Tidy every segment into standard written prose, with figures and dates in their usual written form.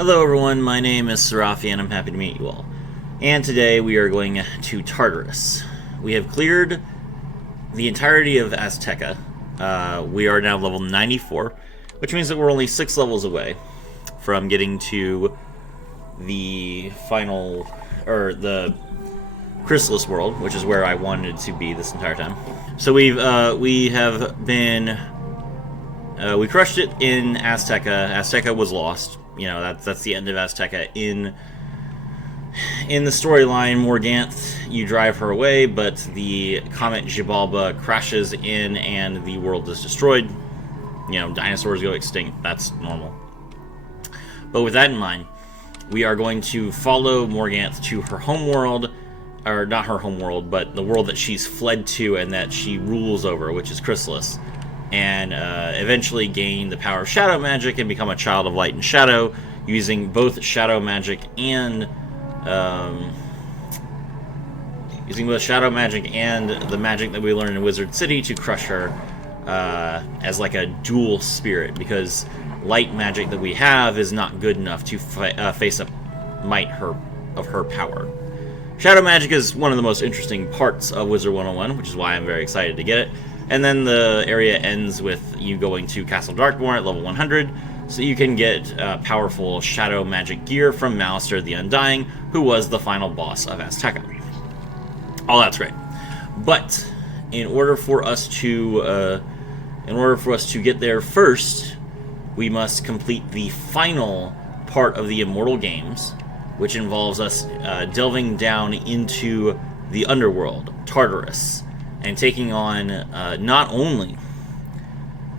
Hello everyone, my name is Serafi and I'm happy to meet you all. And today we are going to Tartarus. We have cleared the entirety of Azteca. We are now level 94, which means that we're only 6 levels away from getting to the final, or the Chrysalis world, which is where I wanted to be this entire time. So we crushed it in Azteca. Azteca was lost. You know, that's the end of Azteca. In the storyline, Morganth, you drive her away, but the comet Xibalba crashes in and the world is destroyed. You know, dinosaurs go extinct. That's normal. But with that in mind, we are going to follow Morganth to her homeworld, or not her homeworld, but the world that she's fled to and that she rules over, which is Chrysalis, and eventually gain the power of shadow magic and become a child of light and shadow, using both shadow magic and the magic that we learned in Wizard City to crush her as like a dual spirit, because light magic that we have is not good enough to face up might of her power. Shadow magic is one of the most interesting parts of Wizard101, which is why I'm very excited to get it. And then the area ends with you going to Castle Darkmoor at level 100, so you can get powerful shadow magic gear from Malister the Undying, who was the final boss of Azteca. All that's great, but in order for us to get there first, we must complete the final part of the Immortal Games, which involves us delving down into the underworld, Tartarus, and taking on not only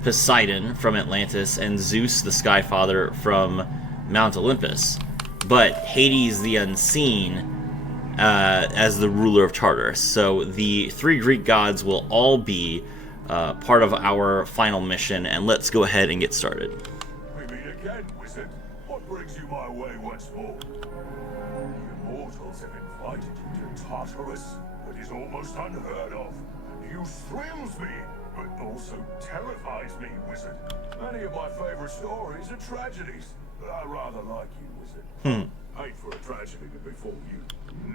Poseidon from Atlantis and Zeus the Skyfather from Mount Olympus, but Hades the Unseen as the ruler of Tartarus. So the 3 Greek gods will all be part of our final mission, and let's go ahead and get started. We meet again, wizard. What brings you my way once more? The immortals have invited you to Tartarus. That is almost unheard of. You thrills me, but also terrifies me, wizard. Many of my favorite stories are tragedies. I rather like you, wizard. Hate for a tragedy to befall you.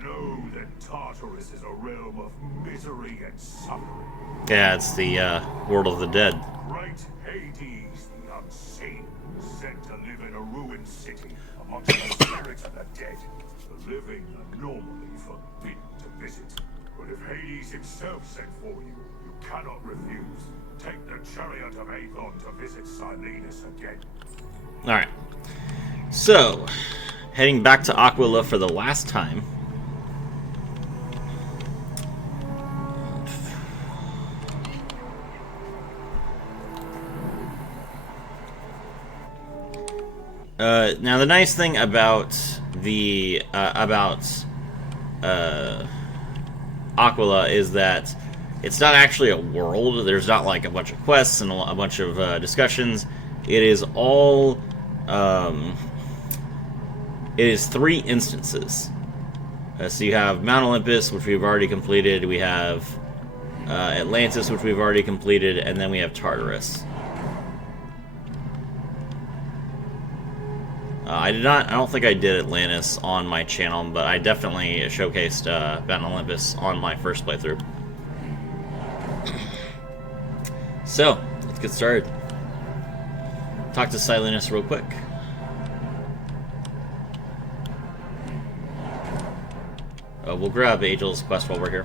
Know that Tartarus is a realm of misery and suffering. Yeah, it's the world of the dead. Great Hades, the unseen, sent to live in a ruined city amongst the spirits of the dead. The living are normally forbidden to visit. But if Hades himself sent for you, you cannot refuse. Take the chariot of Aethon to visit Silenus again. Alright. So, heading back to Aquila for the last time. Now the nice thing about the Aquila is that it's not actually a world. There's not like a bunch of quests and a bunch of discussions. It is all it is 3 instances. So you have Mount Olympus, which we've already completed. We have Atlantis, which we've already completed, and then we have Tartarus. I don't think I did Atlantis on my channel, but I definitely showcased Mount Olympus on my first playthrough. So, let's get started. Talk to Silenus real quick. We'll grab Angel's quest while we're here.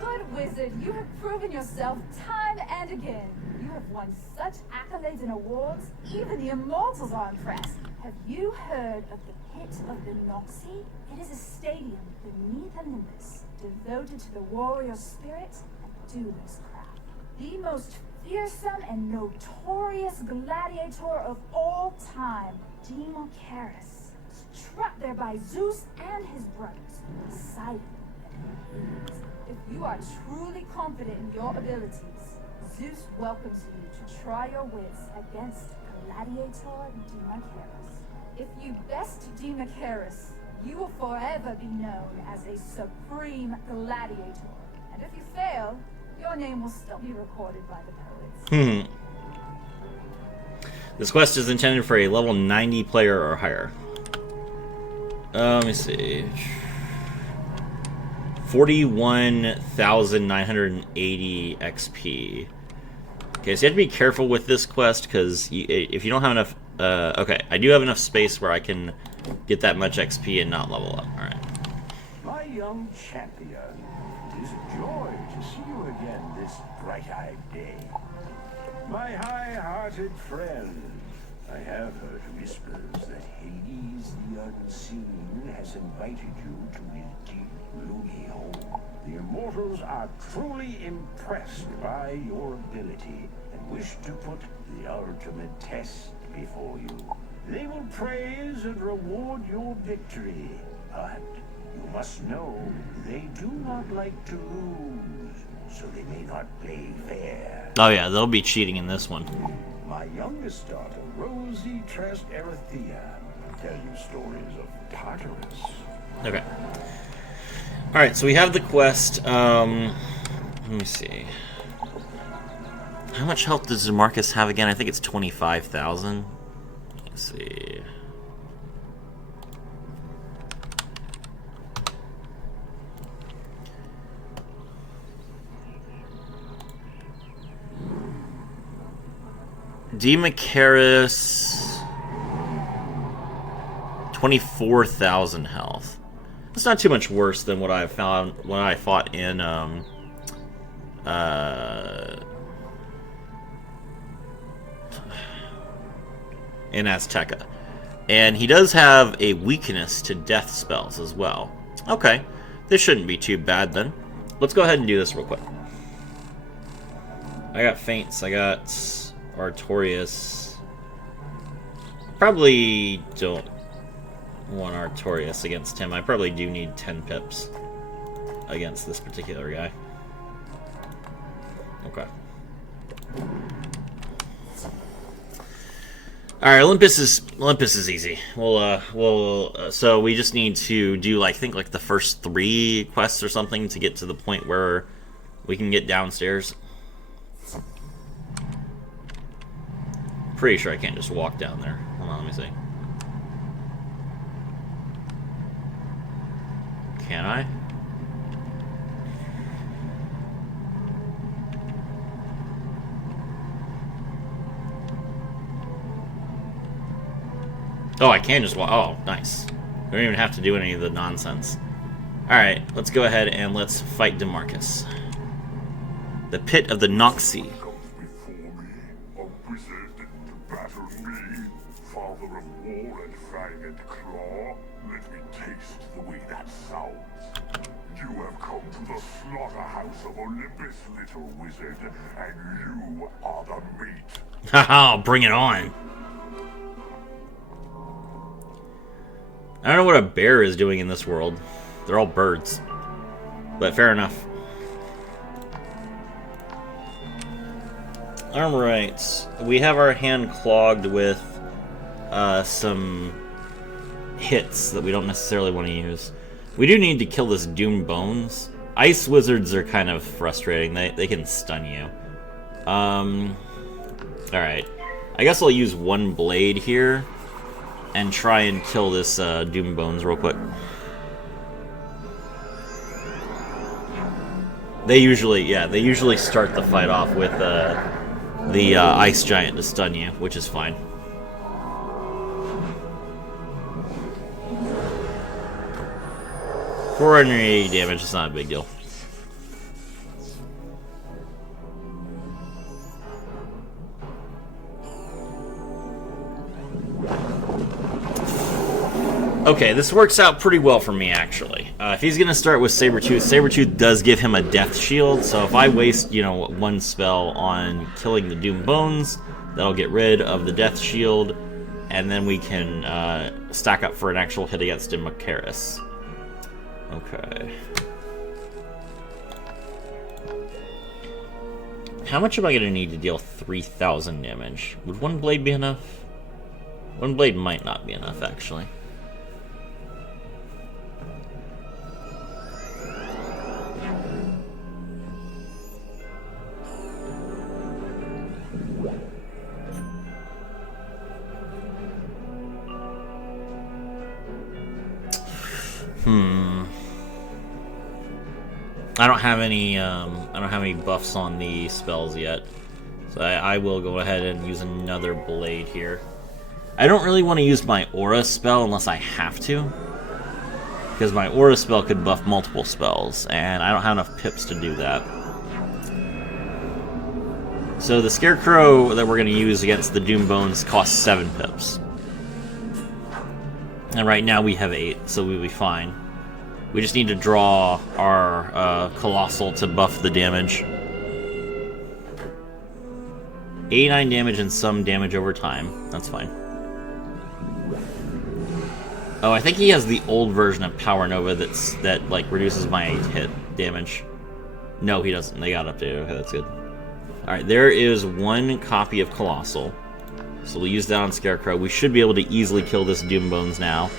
Good wizard, you have proven yourself time and again. You have won such accolades and awards, even the immortals are impressed. Have you heard of the Pit of the Noxie? It is a stadium beneath Olympus, devoted to the warrior spirit and doer's craft. The most fearsome and notorious gladiator of all time, Democharis, struck there by Zeus and his brothers, Poseidon and Hades. If you are truly confident in your abilities, Zeus welcomes you to try your wits against Gladiator Democharis. If you best Democharis, you will forever be known as a supreme gladiator. And if you fail, your name will still be recorded by the poets. This quest is intended for a level 90 player or higher. Let me see. 41,980 XP. Okay, so you have to be careful with this quest, because if you don't have enough... okay, I do have enough space where I can get that much XP and not level up. Alright. My young champion, it is a joy to see you again this bright-eyed day. My high-hearted friend, I have heard whispers that Hades the Unseen has invited you to his deep, gloomy home. The immortals are truly impressed by your ability and wish to put the ultimate test before you. They will praise and reward your victory, but you must know they do not like to lose, so they may not play fair. Oh yeah, they'll be cheating in this one. My youngest daughter, Rosie Trest Erethia, tell you stories of Tartarus. Okay. Alright, so we have the quest. Let me see. How much health does Marcus have again? I think it's 25,000. Let's see. Demacaris, 24,000 health. It's not too much worse than what I found when I fought in Azteca. And he does have a weakness to death spells as well. Okay, this shouldn't be too bad then. Let's go ahead and do this real quick. I got Feints, I got Artorias. Probably don't want Artorias against him. I probably do need 10 pips against this particular guy. Okay. Alright, Olympus is easy. So we just need to do, I think, the first 3 quests or something to get to the point where we can get downstairs. Pretty sure I can't just walk down there. Hold on, let me see. Can I? Oh, I can just walk. Oh, nice. We don't even have to do any of the nonsense. Alright, let's go ahead and let's fight DeMarcus. The Pit of the Noxie. Father of war and fang and claw, let me taste the way that sounds. You have come to the slaughterhouse of Olympus, little wizard, and you are the meat. Haha, bring it on. I don't know what a bear is doing in this world. They're all birds. But fair enough. Alright, we have our hand clogged with some hits that we don't necessarily want to use. We do need to kill this Doom Bones. Ice wizards are kind of frustrating. They can stun you. Alright. I guess I'll use one blade here and try and kill this Doom Bones real quick. They usually start the fight off with the ice giant to stun you, which is fine. 480 damage, it's not a big deal. Okay, this works out pretty well for me, actually. If he's going to start with Sabretooth, Sabretooth does give him a death shield, so if I waste, one spell on killing the Doom Bones, that'll get rid of the death shield, and then we can stack up for an actual hit against Demacaris. Okay. How much am I going to need to deal 3,000 damage? Would one blade be enough? One blade might not be enough, actually. I don't have any buffs on the spells yet, so I will go ahead and use another blade here. I don't really want to use my aura spell unless I have to, because my aura spell could buff multiple spells, and I don't have enough pips to do that. So the Scarecrow that we're going to use against the Doom Bones costs 7 pips. And right now we have 8, so we'll be fine. We just need to draw our Colossal to buff the damage. 89 damage and some damage over time. That's fine. Oh, I think he has the old version of Power Nova that like reduces my hit damage. No, he doesn't. They got updated. Okay, that's good. Alright, there is 1 copy of Colossal. So we'll use that on Scarecrow. We should be able to easily kill this Doom Bones now.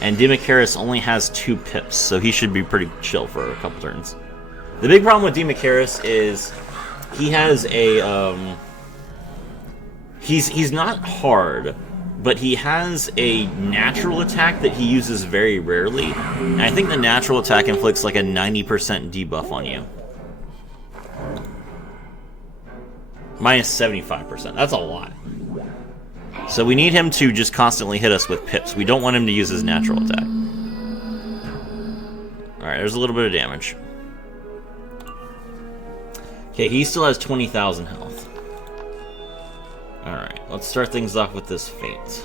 And Demacaris only has 2 pips, so he should be pretty chill for a couple turns. The big problem with Demacaris is he has a he's not hard, but he has a natural attack that he uses very rarely. And I think the natural attack inflicts like a 90% debuff on you. Minus 75%. That's a lot. So we need him to just constantly hit us with pips. We don't want him to use his natural attack. Alright, there's a little bit of damage. Okay, he still has 20,000 health. Alright, let's start things off with this Feint.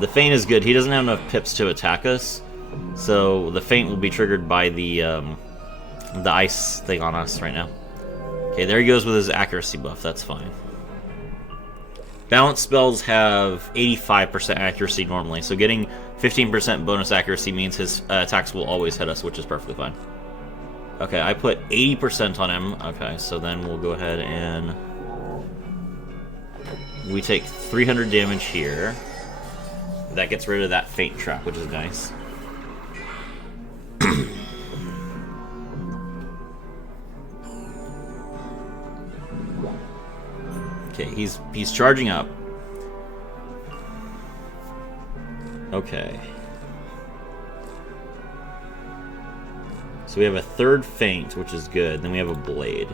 The Feint is good. He doesn't have enough pips to attack us, so the Feint will be triggered by the ice thing on us right now. Okay, there he goes with his accuracy buff. That's fine. Balance spells have 85% accuracy normally, so getting 15% bonus accuracy means his attacks will always hit us, which is perfectly fine. Okay, I put 80% on him. Okay, so then we'll go ahead and we take 300 damage here. That gets rid of that Feint trap, which is nice. Okay, he's charging up. Okay. So we have a 3rd Feint, which is good. Then we have a blade.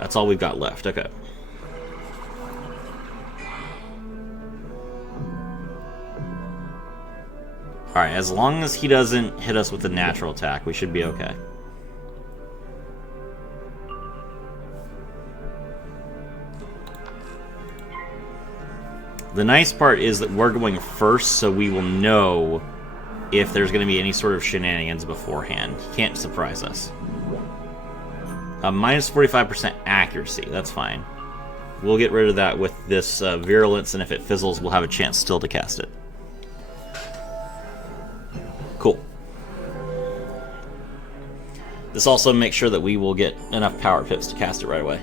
That's all we've got left. Okay. Alright, as long as he doesn't hit us with a natural attack, we should be okay. The nice part is that we're going first, so we will know if there's going to be any sort of shenanigans beforehand. He can't surprise us. Minus 45% accuracy, that's fine. We'll get rid of that with this Virulence, and if it fizzles, we'll have a chance still to cast it. Cool. This also makes sure that we will get enough power pips to cast it right away.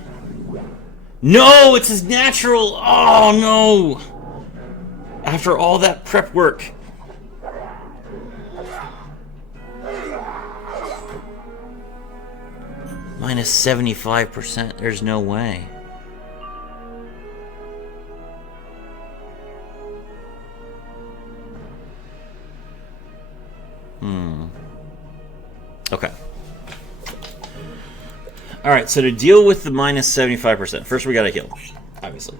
No, it's his natural! Oh, no! After all that prep work. Minus 75%. There's no way. Okay. Alright, so to deal with the minus 75%, first we gotta heal, obviously.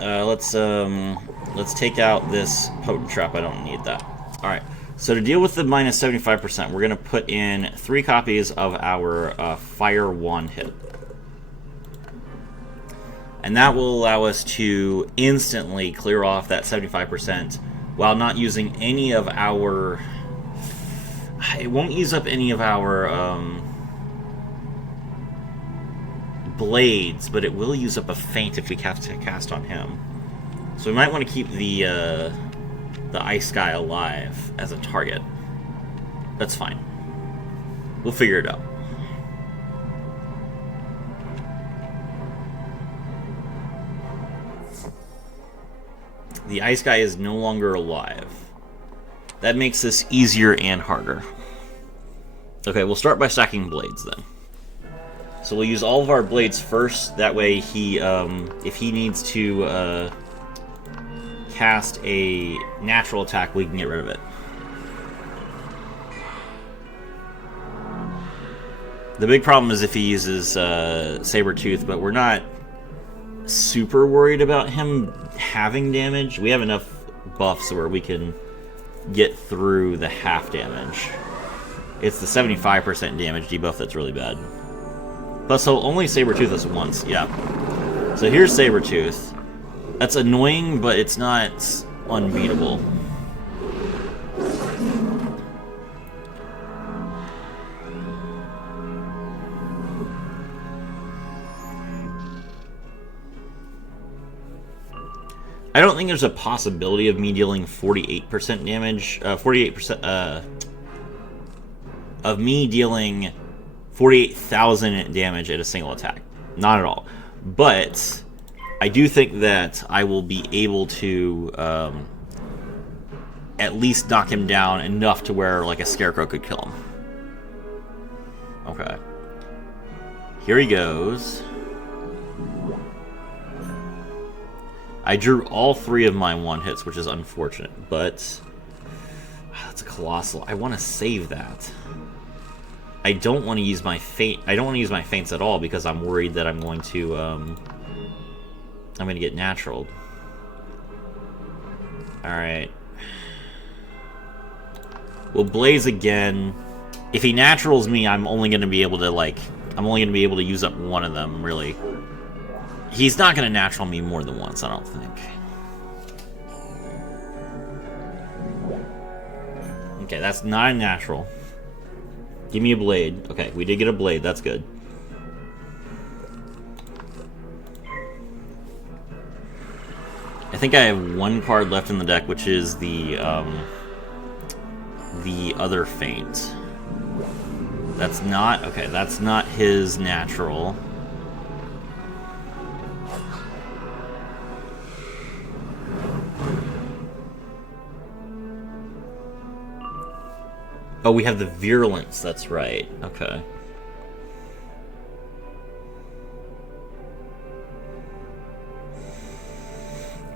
Let's take out this potent trap. I don't need that. Alright, so to deal with the minus 75%, we're gonna put in 3 copies of our Fire Wand hit. And that will allow us to instantly clear off that 75% while not using any of our... It won't use up any of our blades, but it will use up a feint if we have to cast on him. So we might want to keep the ice guy alive as a target. That's fine. We'll figure it out. The ice guy is no longer alive. That makes this easier and harder. Okay, we'll start by stacking blades then. So we'll use all of our blades first. That way he, if he needs to cast a natural attack, we can get rid of it. The big problem is if he uses Sabertooth, but we're not super worried about him having damage. We have enough buffs where we can get through the half damage. It's the 75% damage debuff that's really bad. Plus, he'll only Sabertooth us once. Yeah. So here's Sabertooth. That's annoying, but it's not unbeatable. I don't think there's a possibility of me dealing 48% damage. 48% of me dealing 48,000 damage at a single attack. Not at all. But I do think that I will be able to at least knock him down enough to where like a scarecrow could kill him. Okay. Here he goes. I drew all 3 of my 1-hits, which is unfortunate, but that's a colossal. I want to save that. I don't want to use my feint. I don't want to use my feints at all because I'm worried that I'm going to get naturaled. All right. We'll blaze again. If he naturals me, I'm only going to be able to use up one of them, really. He's not going to natural me more than once, I don't think. Okay, that's not a natural. Give me a blade. Okay, we did get a blade. That's good. I think I have 1 card left in the deck, which is the other feint. That's not... Okay, that's not his natural. Oh, we have the virulence, that's right. Okay.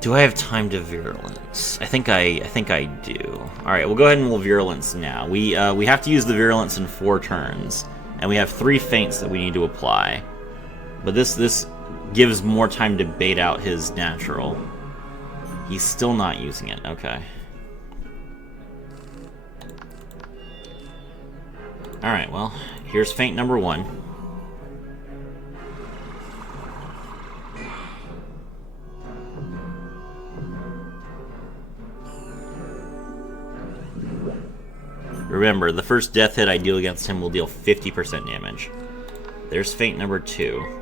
Do I have time to virulence? I think I do. Alright, we'll go ahead and we'll virulence now. We have to use the virulence in 4 turns. And we have 3 feints that we need to apply. But this gives more time to bait out his natural. He's still not using it. Okay. Alright, well, here's feint number 1. Remember, the first death hit I deal against him will deal 50% damage. There's feint number 2.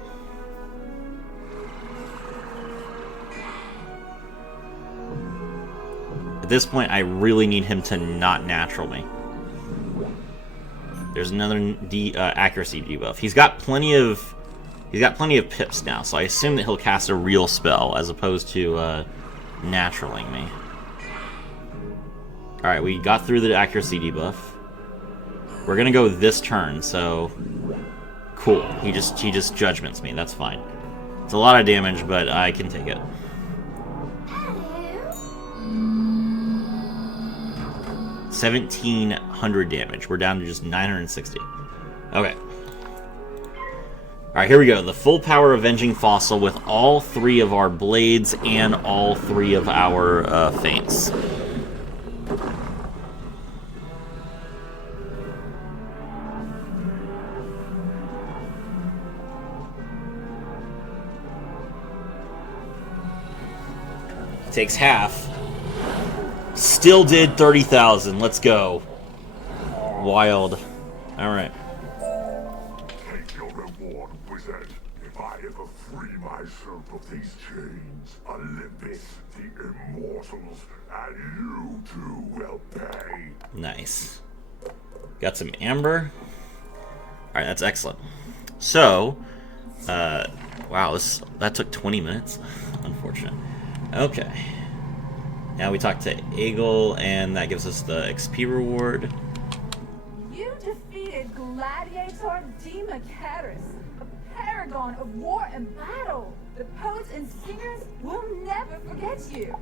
At this point, I really need him to not natural me. There's another accuracy debuff. He's got plenty of pips now, so I assume that he'll cast a real spell as opposed to naturaling me. All right, we got through the accuracy debuff. We're gonna go this turn, so cool. He just judgments me. That's fine. It's a lot of damage, but I can take it. 1,700 damage. We're down to just 960. Okay. Alright, here we go. The full power Avenging Fossil with all 3 of our blades and all 3 of our feints. Takes half. Still did 30,000. Let's go. Wild. Alright. Take your reward, wizard. If I ever free myself of these chains, Olympus, the immortals, and you too will pay. Nice. Got some amber. Alright, that's excellent. So, wow, that took 20 minutes. Unfortunate. Okay. Now we talk to Eagle, and that gives us the XP reward. You defeated Gladiator Tartarus, a paragon of war and battle. The poets and singers will never forget you.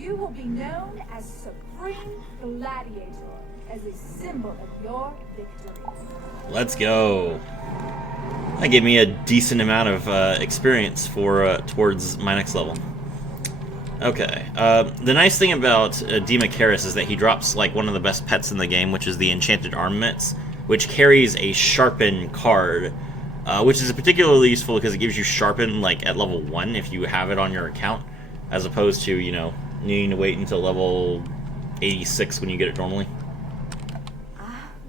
You will be known as Supreme Gladiator, as a symbol of your victory. Let's go. That gave me a decent amount of experience for towards my next level. Okay. The nice thing about Democaris is that he drops like one of the best pets in the game, which is the Enchanted Armaments, which carries a Sharpen card, which is particularly useful because it gives you Sharpen like at level 1 if you have it on your account, as opposed to, you know, needing to wait until level 86 when you get it normally.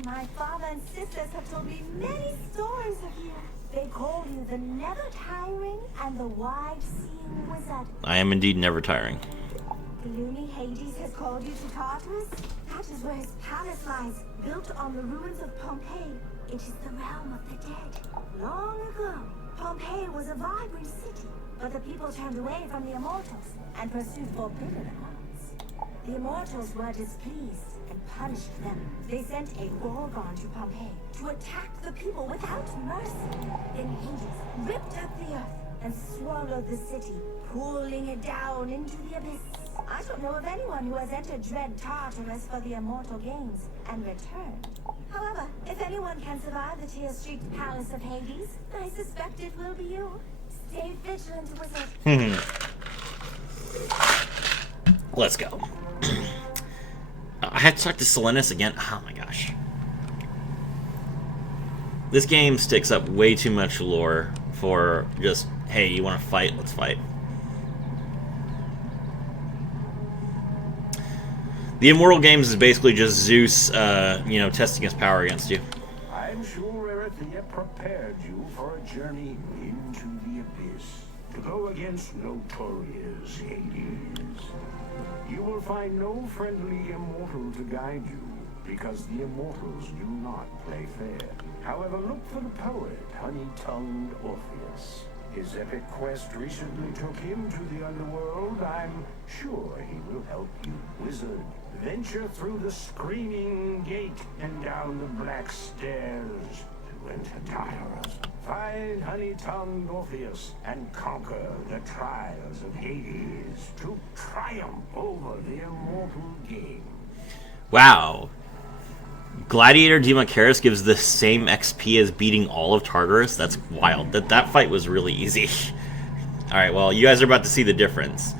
My father and sisters have told me many stories of you. They call you the never-tiring and the wide-seeing wizard. I am indeed never tiring. Gloomy Hades has called you to Tartarus? That is where his palace lies, built on the ruins of Pompeii. It is the realm of the dead. Long ago, Pompeii was a vibrant city, but the people turned away from the immortals and pursued forbidden arts. The immortals were displeased and punished them. They sent a gorgon to Pompeii to attack the people without mercy. Then Hades ripped up the earth and swallowed the city, pulling it down into the abyss. I don't know of anyone who has entered dread Tartarus for the immortal games and returned. However, if anyone can survive the tear-streaked palace of Hades, I suspect it will be you. Stay vigilant, wizard. Let's go. I had to talk to Selenus again. Oh my gosh. This game sticks up way too much lore for just, hey, you want to fight? Let's fight. The Immortal Games is basically just Zeus, you know, testing his power against you. I'm sure Erythea prepared you for a journey into the abyss, to go against notorious Hades. You will find no friendly immortal to guide you, because the immortals do not play fair. However, look for the poet, honey-tongued Orpheus. His epic quest recently took him to the underworld. I'm sure he will help you, wizard. Venture through the screaming gate and down the black stairs to enter Tartarus. Find honey-tongued Orpheus and conquer the trials of Hades to triumph over the immortal game. Wow. Gladiator Democaris gives the same XP as beating all of Tartarus? That's wild. That fight was really easy. Alright, well, you guys are about to see the difference.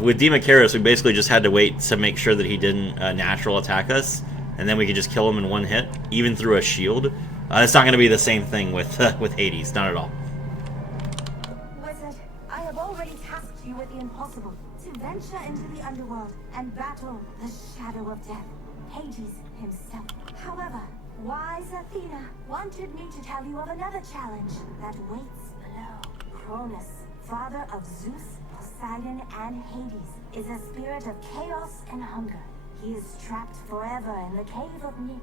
With Democaris, we basically just had to wait to make sure that he didn't natural attack us, and then we could just kill him in one hit, even through a shield. It's not going to be the same thing with Hades, not at all. Wizard, I have already tasked you with the impossible, to venture into the underworld and battle the shadow of death, Hades himself. However, wise Athena wanted me to tell you of another challenge that waits below. Cronus, father of Zeus, Poseidon, and Hades, is a spirit of chaos and hunger. He is trapped forever in the Cave of Nyx.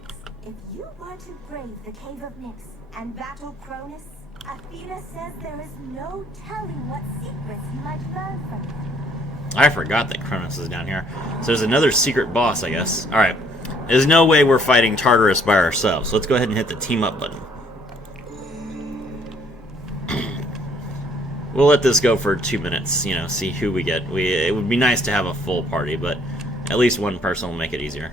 If you were to brave the Cave of Nyx and battle Cronus, Athena says there is no telling what secrets you might learn from him. I forgot that Cronus is down here. So there's another secret boss, I guess. Alright. There's no way we're fighting Tartarus by ourselves. Let's go ahead and hit the team up button. We'll let this go for 2 minutes, you know, see who we get. It would be nice to have a full party, but at least one person will make it easier.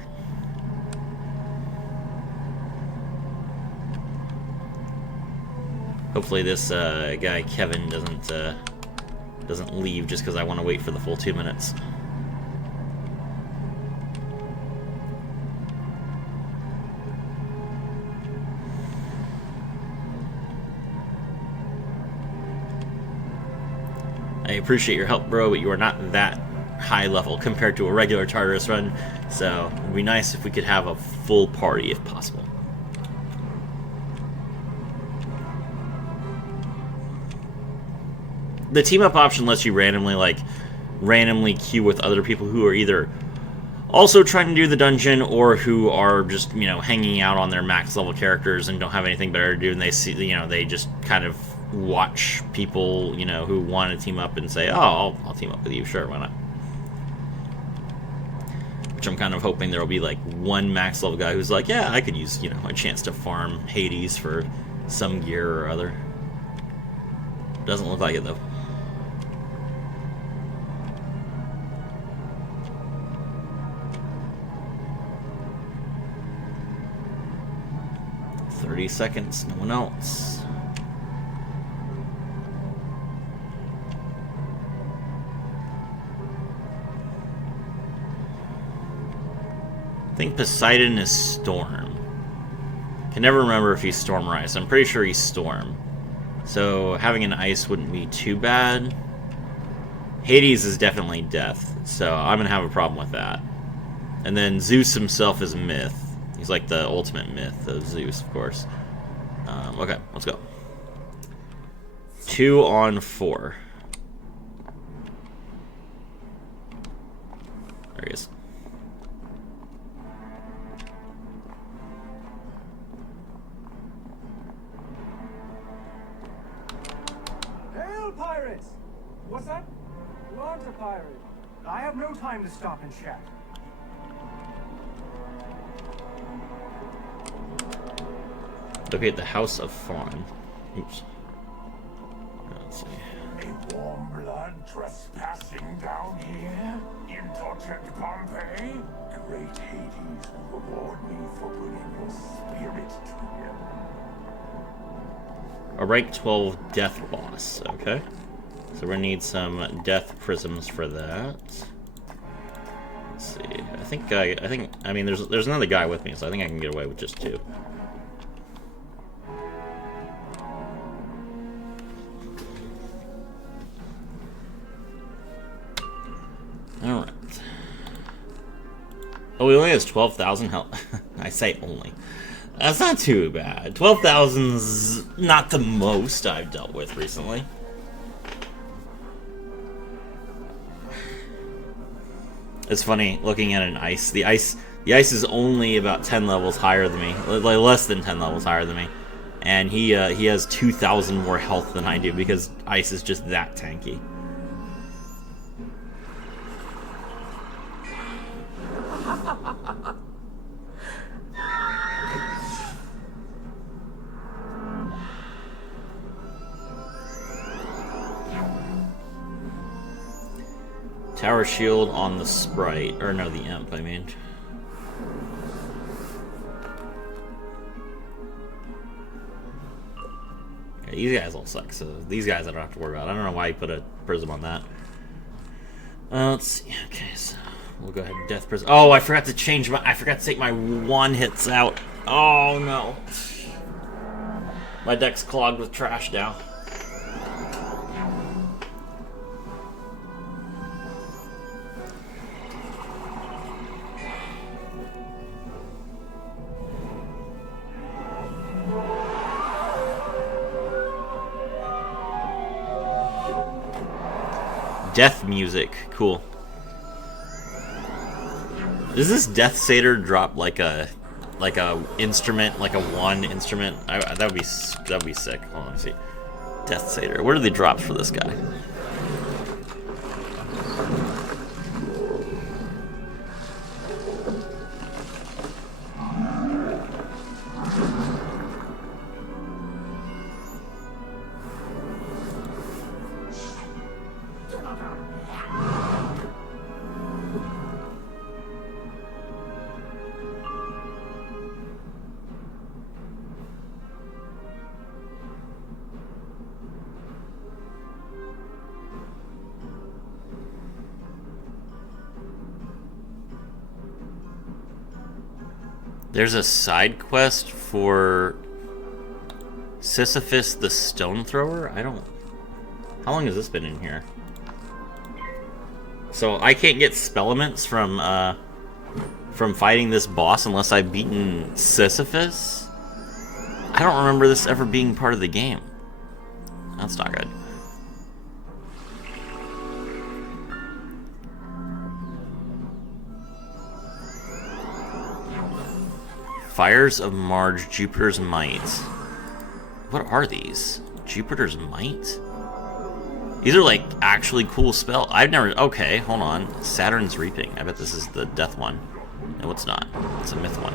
Hopefully this guy Kevin doesn't leave just because I want to wait for the full 2 minutes. I appreciate your help, bro, but you are not that high level compared to a regular Tartarus run, so it would be nice if we could have a full party if possible. The team up option lets you randomly queue with other people who are either also trying to do the dungeon or who are just, you know, hanging out on their max level characters and don't have anything better to do, and they see, you know, they just kind of watch people, you know, who want to team up and say, oh, I'll team up with you, sure, why not? Which I'm kind of hoping there will be like one max level guy who's like, yeah, I could use, you know, a chance to farm Hades for some gear or other. Doesn't look like it though. 30 seconds, no one else. I think Poseidon is Storm. Can never remember if he's Storm or Ice. I'm pretty sure he's Storm. So having an Ice wouldn't be too bad. Hades is definitely Death, so I'm gonna have a problem with that. And then Zeus himself is Myth. He's like the ultimate myth of Zeus, of course. Okay, let's go. 2 on 4. There he is. Hail, pirates! What's that? You aren't a pirate. I have no time to stop and chat. Locate the House of Fawn. Oops. Let's see. A warm blood trespassing down here? Impotent Pompeii? Great Hades will reward me for bringing your spirit to him. A rank 12 death boss. Okay. So we're gonna need some death prisms for that. Let's see. I mean, there's another guy with me, so I think I can get away with just 2. Alright. Oh, he only has 12,000 health. I say only. That's not too bad. 12,000's not the most I've dealt with recently. It's funny looking at an ice. The ice is only about 10 levels higher than me, like less than 10 levels higher than me, and he has 2,000 more health than I do because ice is just that tanky. Tower shield on the sprite, or no, the imp, I mean. Yeah, these guys all suck, so these guys I don't have to worry about. I don't know why you put a prism on that. Let's see. Okay, so we'll go ahead and death prism. Oh, I forgot to take my 1 hits out. Oh no. My deck's clogged with trash now. Death music, cool. Does this Death Satyr drop like a instrument, like a 1 instrument? That would be sick. Hold on, let me see. Death Satyr. What are the drops for this guy? There's a side quest for Sisyphus the Stone Thrower? How long has this been in here? So I can't get spellaments from fighting this boss unless I've beaten Sisyphus? I don't remember this ever being part of the game. That's not good. Fires of Mars, Jupiter's Might. What are these? Jupiter's Might? These are like actually cool spells. I've never... Okay, hold on. Saturn's Reaping. I bet this is the death one. No, it's not. It's a myth one.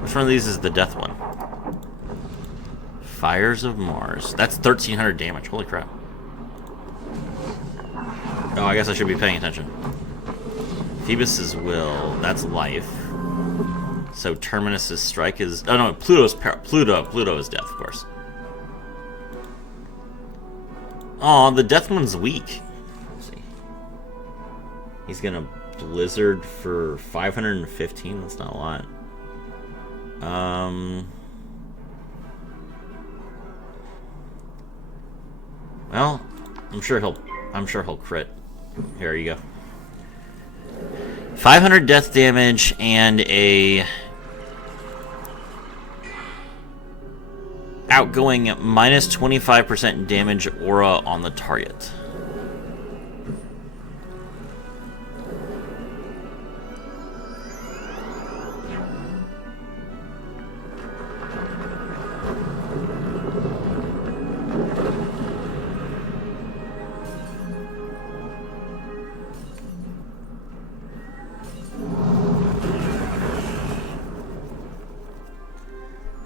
Which one of these is the death one? Fires of Mars. That's 1,300 damage. Holy crap. Oh, I guess I should be paying attention. Phoebus's Will. That's life. So Terminus's strike is... Oh no, Pluto is death, of course. Aw, the death one's weak. Let's see. He's gonna Blizzard for 515. That's not a lot. Well, I'm sure he'll crit. Here you go. 500 death damage and a outgoing minus 25% damage aura on the target.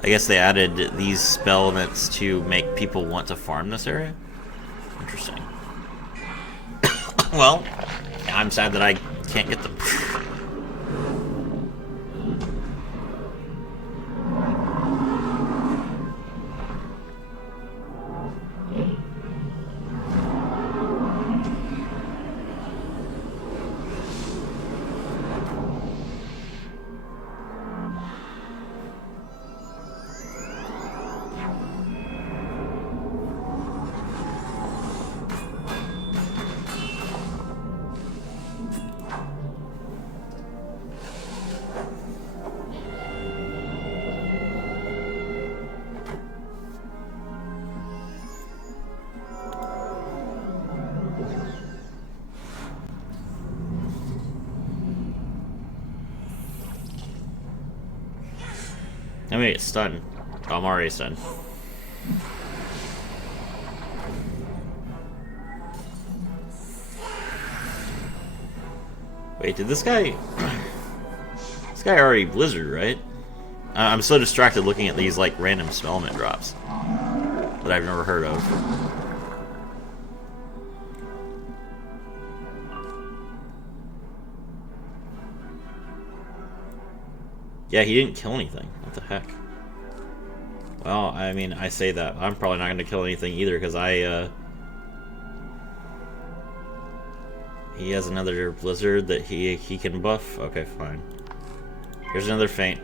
I guess they added these spell events to make people want to farm this area? Interesting. Well, I'm sad that I can't get them. I'm gonna get stunned. Oh, I'm already stunned. Wait, did this guy... This guy already Blizzard, right? I'm so distracted looking at these, like, random spellment drops that I've never heard of. Yeah, he didn't kill anything. What the heck? Well, I mean, I say that. I'm probably not going to kill anything either, because he has another Blizzard that he can buff? Okay, fine. Here's another feint.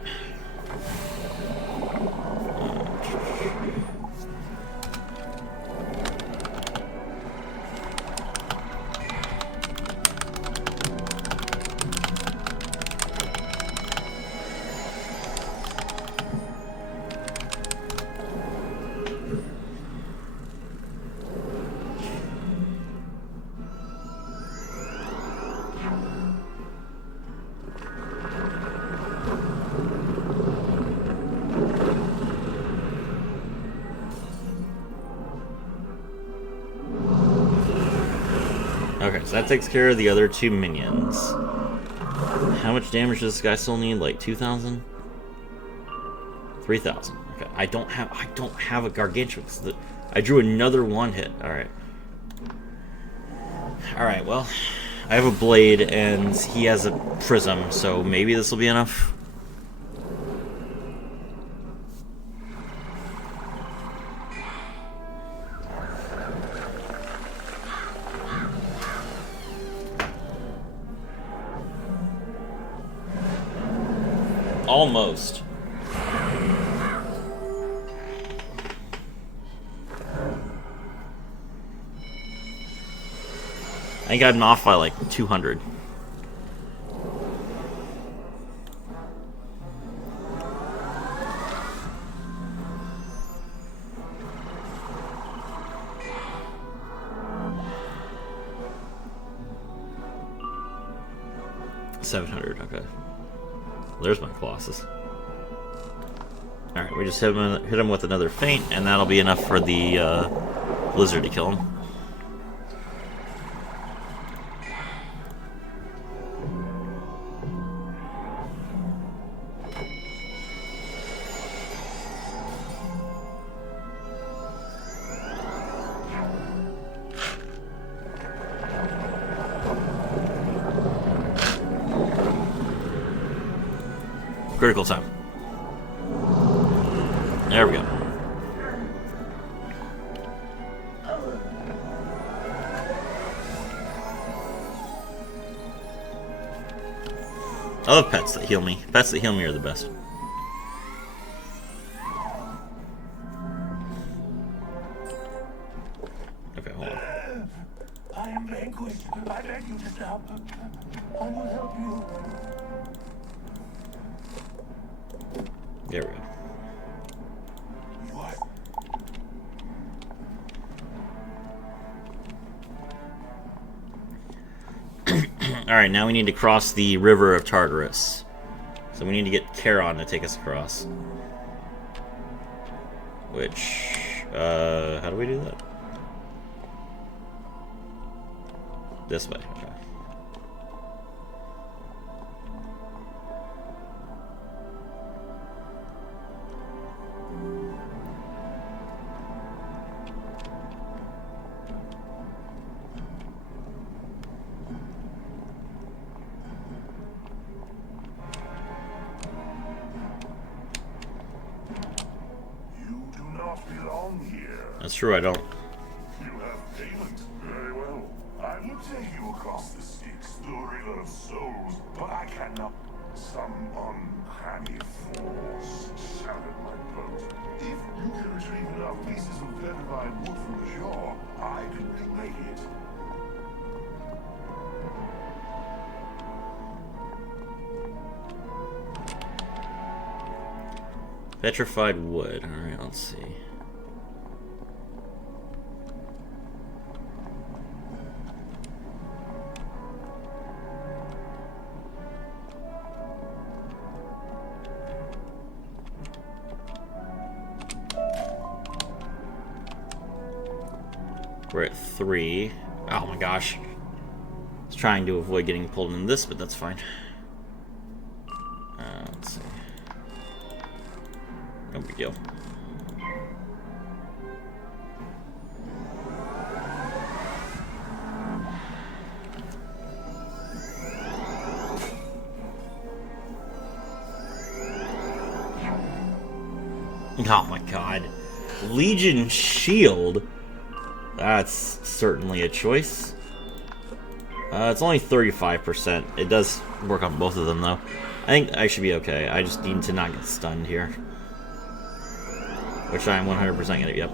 Okay, so that takes care of the other two minions. How much damage does this guy still need? Like 2,000? 3,000. Okay, I don't have a gargantuan. I drew another one hit. Alright. Alright, well, I have a blade and he has a prism, so maybe this will be enough. Almost. I got him off by like 200. $700. Okay. There's my Colossus. Alright, we just hit him with another feint, and that'll be enough for the Blizzard to kill him. critical time. There we go. I love pets that heal me. Pets that heal me are the best. Okay, hold on. I am vanquished. I beg you to stop. I will help you. There we go. You are. Alright, now we need to cross the river of Tartarus. So we need to get Charon to take us across. Which, how do we do that? This way, okay. You do not belong here. That's true, I don't. You have payment. Very well. I will take you across the Styx, the river of souls, but I cannot. Some uncanny force shattered my boat. If you can retrieve enough pieces of petrified wood from the shore, I can remake it. Petrified wood. Alright, let's see. We're at 3. Oh my gosh. I was trying to avoid getting pulled into this, but that's fine. Let's see. No big deal. Oh my god. Legion Shield? That's certainly a choice. It's only 35%. It does work on both of them, though. I think I should be okay. I just need to not get stunned here. Which I'm 100% gonna, yep.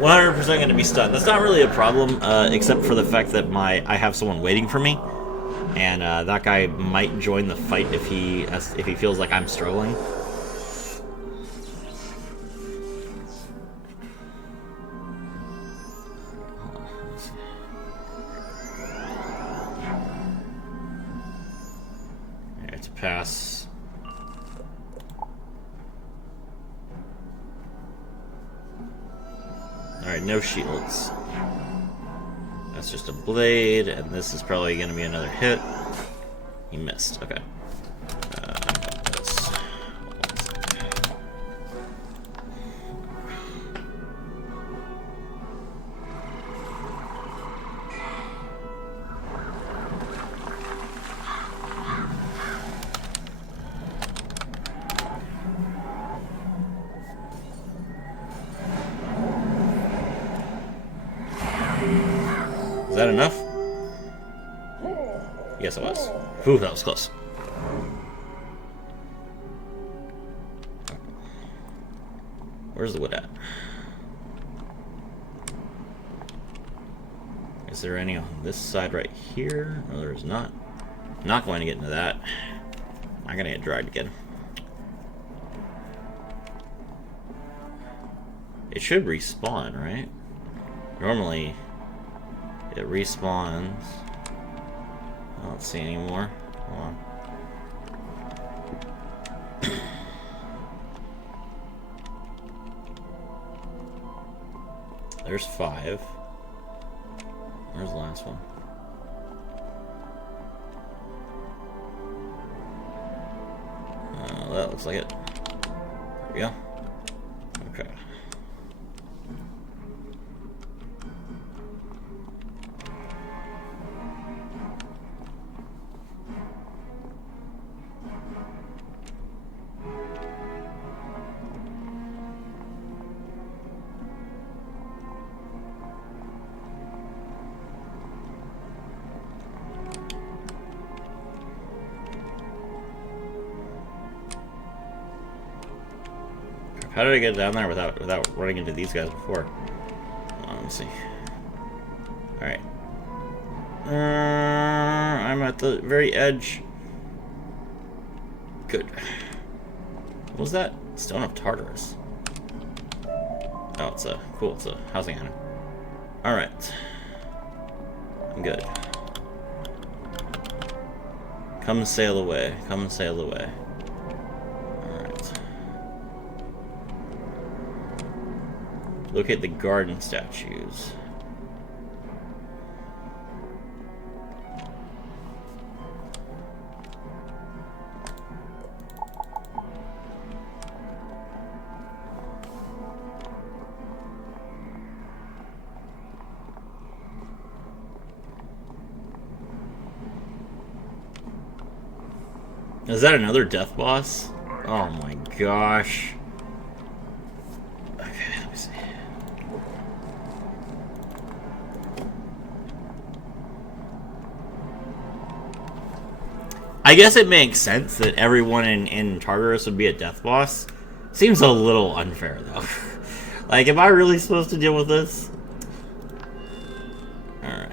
100% gonna be stunned. That's not really a problem, except for the fact that I have someone waiting for me. And that guy might join the fight if he feels like I'm struggling. Pass. Alright, no shields. That's just a blade, and this is probably going to be another hit. He missed. Okay. This. Is that enough? Yes, it was. Ooh, that was close. Where's the wood at? Is there any on this side right here? No, there is not. I'm not going to get into that. I'm gonna get dragged again. It should respawn, right? Normally, it respawns. I don't see any more. Hold on. There's 5. Where's the last one? That looks like it. There we go. Okay. How did I get down there without running into these guys before? Let me see. Alright. I'm at the very edge. Good. What was that? Stone of Tartarus. Oh, it's a housing item. Alright. I'm good. Come sail away. Come sail away. Alright. Locate the garden statues. Is that another death boss? Oh my gosh. Okay, let me see. I guess it makes sense that everyone in Tartarus would be a death boss. Seems a little unfair though. Like, am I really supposed to deal with this? Alright.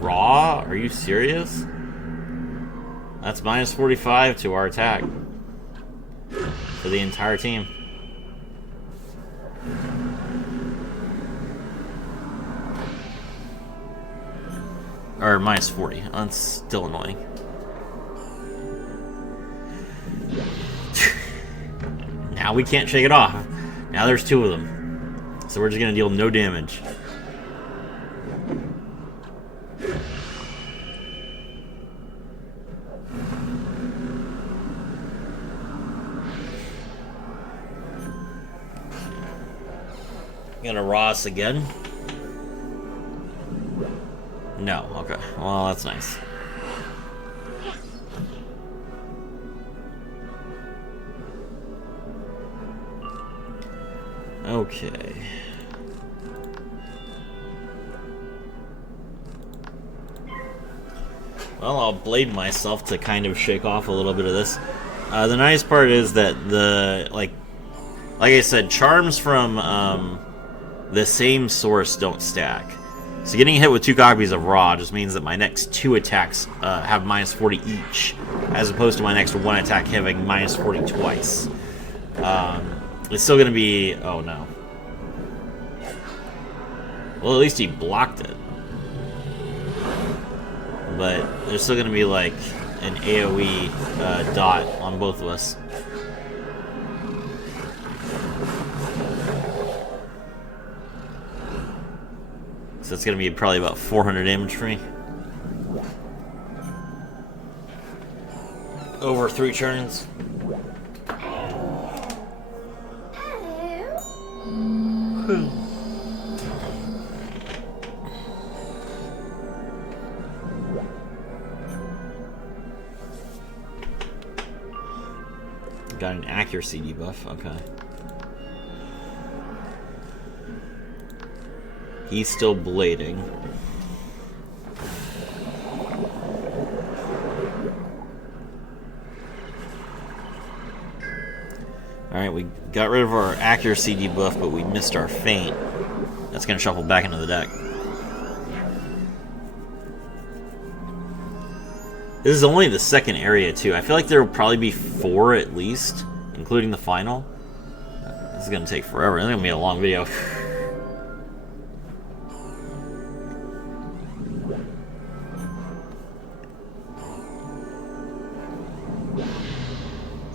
Raw? Are you serious? That's minus 45 to our attack. For the entire team. Or minus 40. That's still annoying. Now we can't shake it off. Now there's two of them. So we're just gonna deal no damage. Gonna Ross again? No, okay. Well, that's nice. Okay. Well, I'll blade myself to kind of shake off a little bit of this. The nice part is that like I said, charms from the same source don't stack. So getting hit with 2 copies of Raw just means that my next 2 attacks have minus 40 each, as opposed to my next 1 attack having minus 40 twice. It's still going to be... oh no. Well, at least he blocked it. But there's still going to be like an AoE dot on both of us. So it's going to be probably about 400 damage for me. Over 3 turns. Got an accuracy debuff, okay. He's still blading. Alright, we got rid of our accuracy debuff, but we missed our feint. That's going to shuffle back into the deck. This is only the second area, too. I feel like there will probably be 4 at least, including the final. This is going to take forever. This is going to be a long video.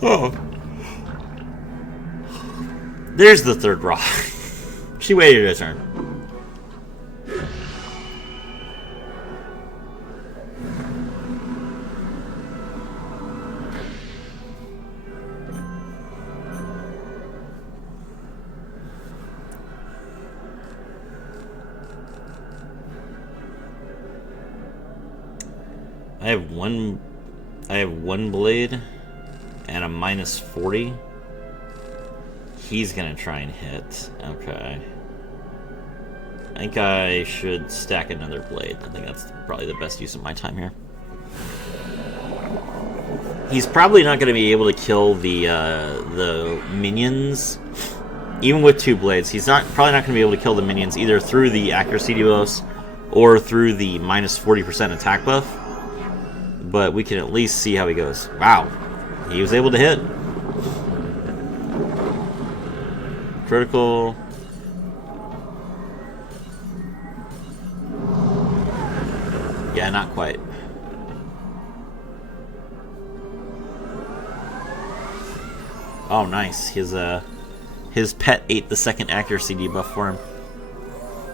Oh. There's the third rock. She waited her turn. I have one blade and a minus 40. He's gonna try and hit. Okay. I think I should stack another blade. I think that's probably the best use of my time here. He's probably not going to be able to kill the minions, even with 2 blades. He's probably not going to be able to kill the minions either through the accuracy debuffs or through the minus 40% attack buff. But we can at least see how he goes. Wow, he was able to hit. Critical. Yeah, not quite. Oh, nice. His pet ate the second accuracy debuff for him.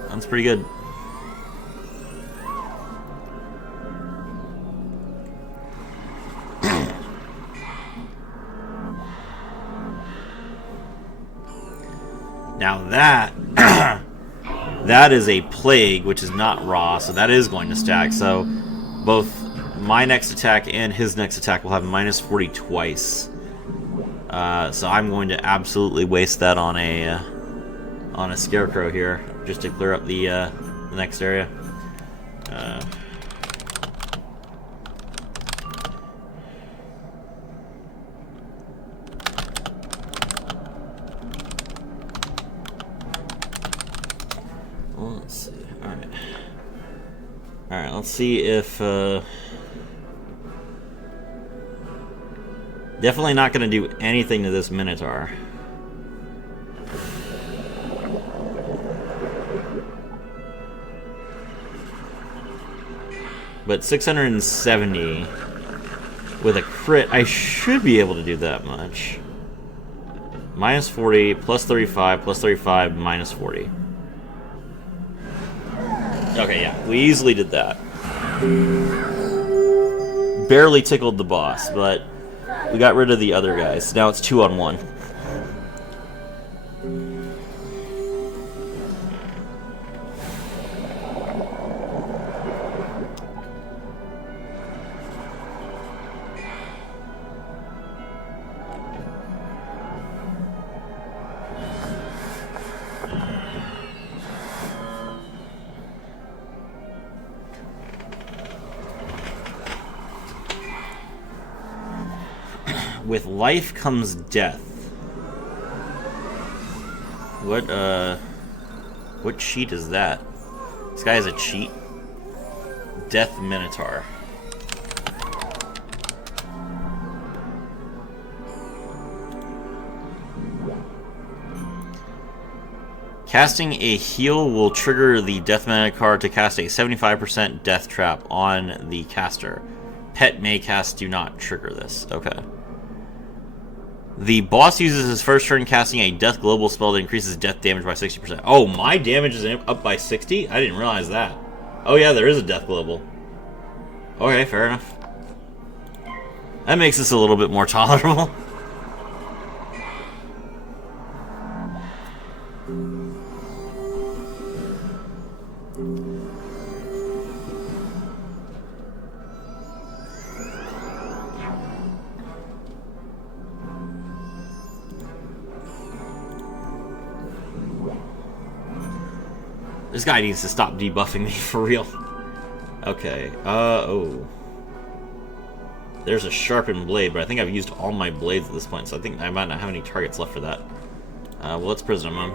That's pretty good. Now that that is a plague, which is not raw, so that is going to stack. So both my next attack and his next attack will have minus 40 twice. So I'm going to absolutely waste that on a scarecrow here, just to clear up the next area. Let's see. All right. Let's see if. Definitely not going to do anything to this Minotaur. But 670 with a crit, I should be able to do that much. Minus 40, plus 35, minus 40. Okay, yeah, we easily did that. Barely tickled the boss, but we got rid of the other guys. Now it's 2-on-1. With life comes death. What cheat is that? This guy has a cheat. Death Minotaur. Casting a heal will trigger the Death Minotaur to cast a 75% death trap on the caster. Pet may cast do not trigger this. Okay. The boss uses his first turn casting a death global spell that increases death damage by 60%. Oh, my damage is up by 60? I didn't realize that. Oh yeah, there is a death global. Okay, fair enough. That makes this a little bit more tolerable. This guy needs to stop debuffing me for real. Okay, oh. There's a sharpened blade, but I think I've used all my blades at this point, so I think I might not have any targets left for that. Well, let's prison him.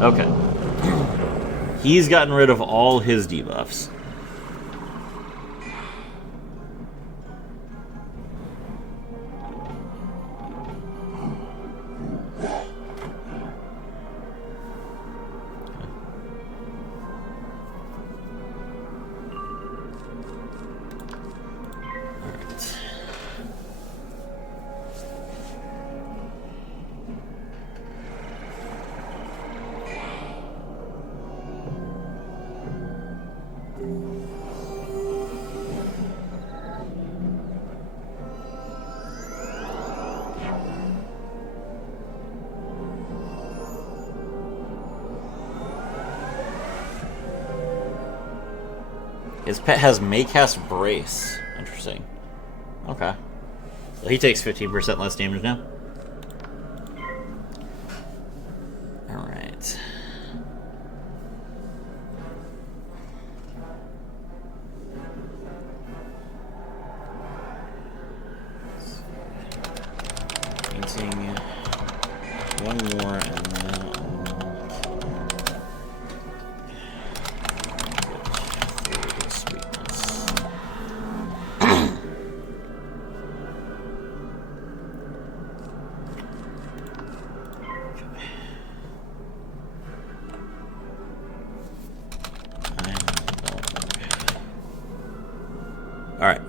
Okay. He's gotten rid of all his debuffs. His pet has Maycast Brace. Interesting. Okay. So he takes 15% less damage now. Alright. Painting one more and then sweetness. All right.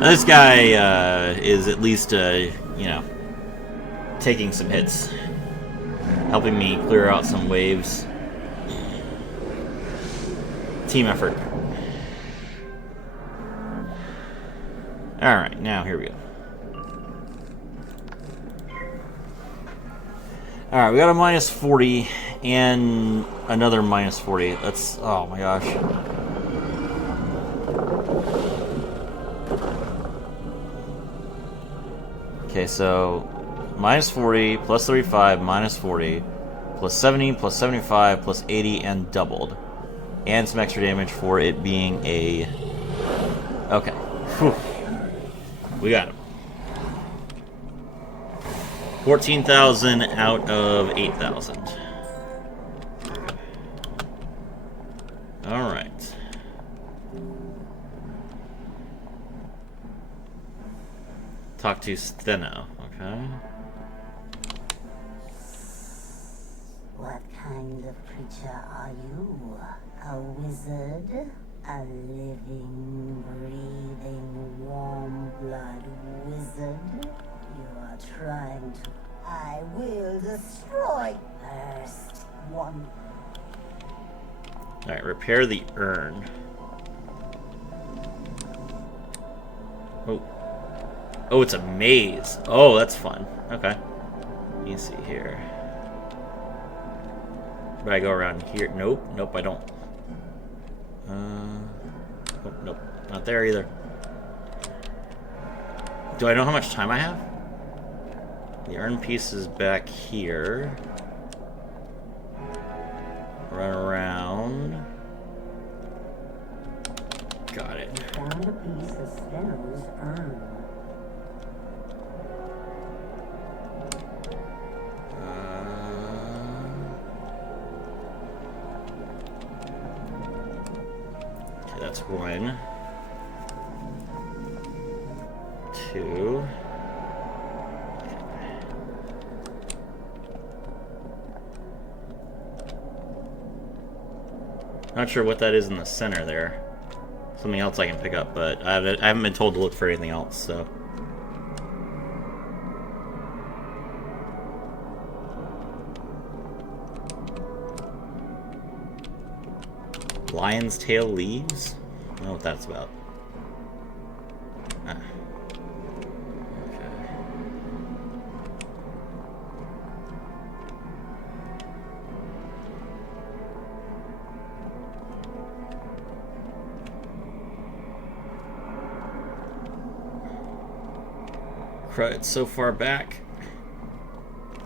This guy is at least, you know, taking some hits, helping me clear out some waves. Team effort. Alright, now here we go. Alright, we got a minus 40 and another minus 40. That's, oh my gosh. Okay, so minus 40, plus 35, minus 40, plus 70, plus 75, plus 80, and doubled. And some extra damage for it being a... Okay. Whew. We got him. 14,000 out of 8,000. Alright. Talk to Steno, okay. What kind of creature are you? A wizard? A living, breathing, warm blood wizard? You are trying to... I will destroy first one. Alright, repair the urn. Oh. Oh, it's a maze. Oh, that's fun. Okay. Let me see here. Do I go around here? Nope. Nope, I don't. Oh, nope. Not there either. Do I know how much time I have? The urn piece is back here. Run around. Got it. Found a piece of Steno's urn. That's 1, 2. Not sure what that is in the center there. Something else I can pick up, but I haven't been told to look for anything else, so. Lion's tail leaves? I don't know what that's about. Ah. Okay. Crud, it's so far back.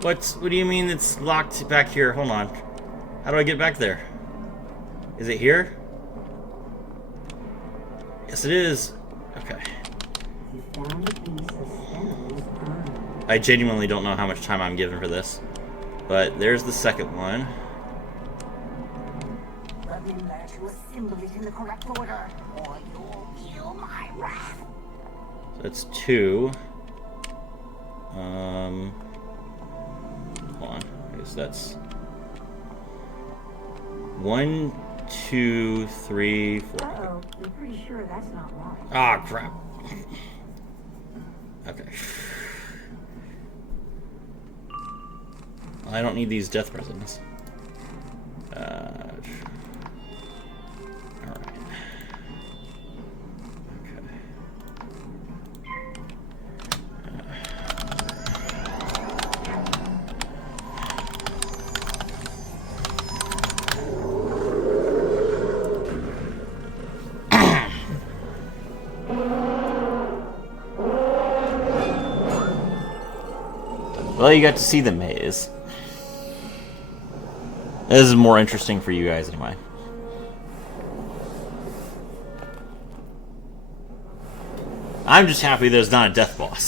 What do you mean it's locked back here? Hold on. How do I get back there? Is it here? Yes, it is. Okay. You found a piece of Steno's urn. I genuinely don't know how much time I'm given for this. But there's the second one. Remember to assemble it in the correct order, or you'll feel my wrath. So that's 2. Hold on. I guess that's 1, 2, 3, 4. Uh-oh, you're pretty sure that's not right. Ah, crap. Okay. I don't need these death prisms. Well, you got to see the maze. This is more interesting for you guys anyway. I'm just happy there's not a death boss.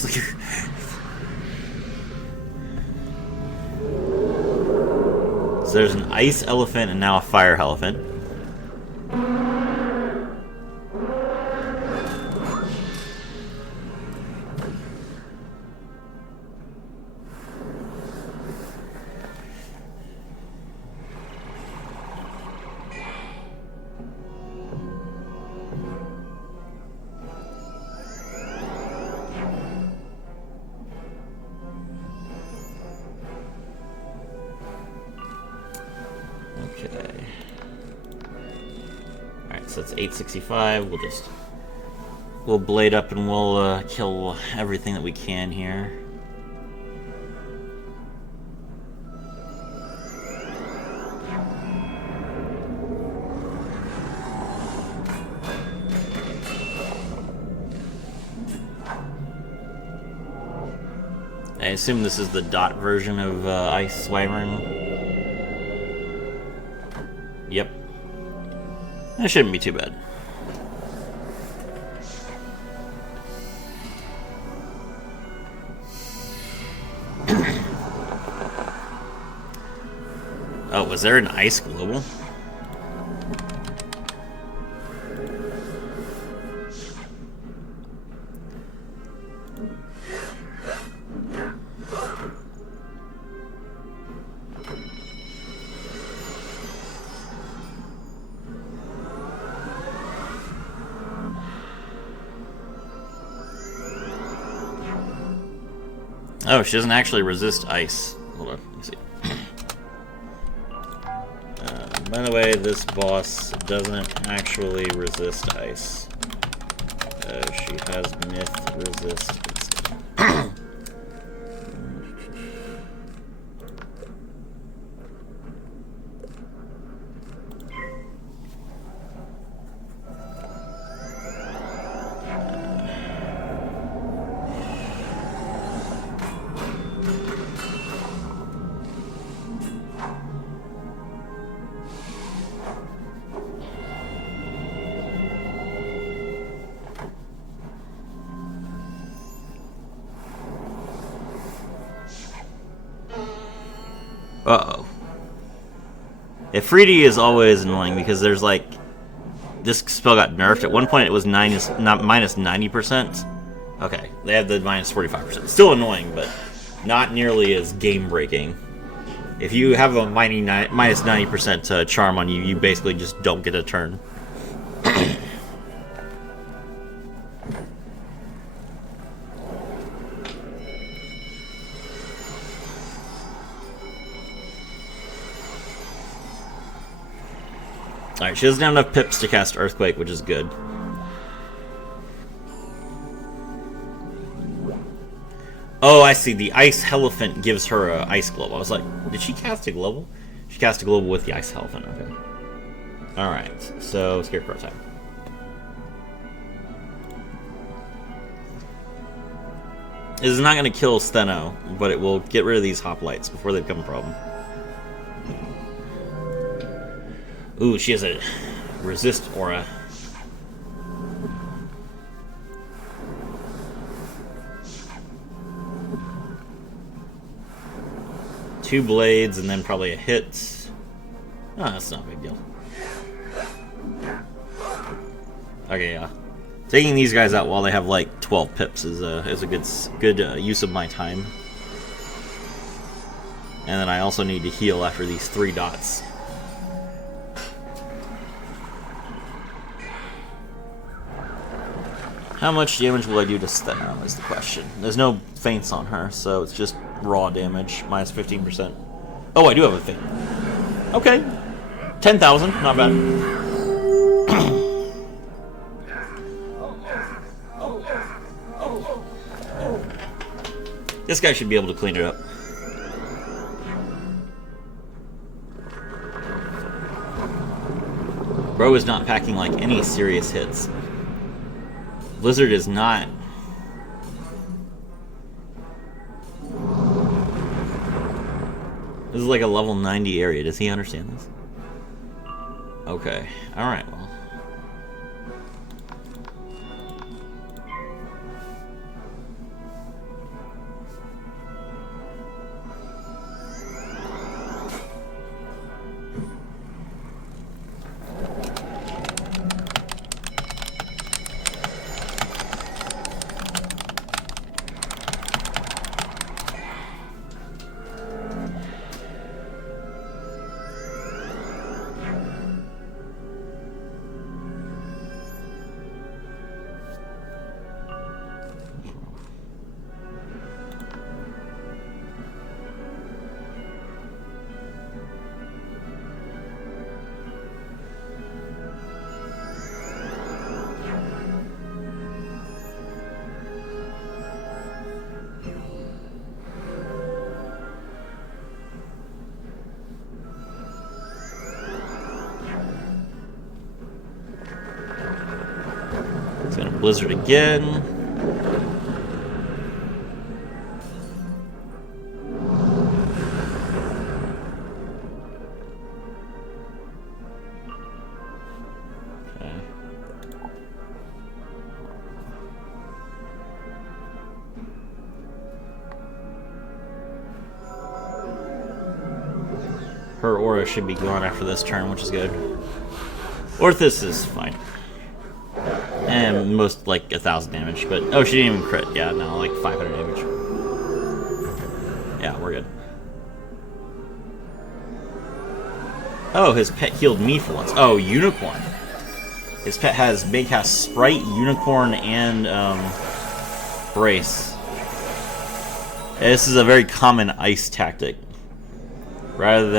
So there's an ice elephant and now a fire elephant. Okay. Alright, so that's 865. We'll blade up and we'll kill everything that we can here. I assume this is the dot version of Ice Wyvern. Yep. That shouldn't be too bad. Oh, was there an ice global? Oh, she doesn't actually resist ice. Hold on, let me see. By the way, this boss doesn't actually resist ice. She has myth resist instead. Uh-oh. Yeah, 3D is always annoying because there's like... This spell got nerfed. At one point it was minus 90%. Okay, they have the minus 45%. Still annoying, but not nearly as game-breaking. If you have a minus 90% charm on you, you basically just don't get a turn. Alright, she doesn't have enough pips to cast Earthquake, which is good. Oh, I see. The Ice Elephant gives her a Ice Global. I was like, did she cast a Global? She cast a Global with the Ice Elephant, okay. Alright, so Scarecrow time. This is not going to kill Steno, but it will get rid of these hoplites before they become a problem. Ooh, she has a resist aura. Two blades and then probably a hit. Oh, that's not a big deal. Okay, yeah. Taking these guys out while they have like 12 pips is a good use of my time. And then I also need to heal after these 3 dots. How much damage will I do to Steno is the question. There's no feints on her, so it's just raw damage, minus 15%. Oh, I do have a feint. Okay. 10,000, not bad. This guy should be able to clean it up. Bro is not packing like any serious hits. Blizzard is not. This is like a level 90 area. Does he understand this? Okay. Alright, well. It's gonna blizzard again. Okay. Her aura should be gone after this turn, which is good. Orthus is fine. And most like 1,000 damage, but oh, she didn't even crit. Yeah, no, like 500 damage. Yeah, we're good. Oh, his pet healed me for once. Oh, Unicorn. His pet has big cast Sprite, Unicorn, and Brace. Yeah, this is a very common ice tactic. Rather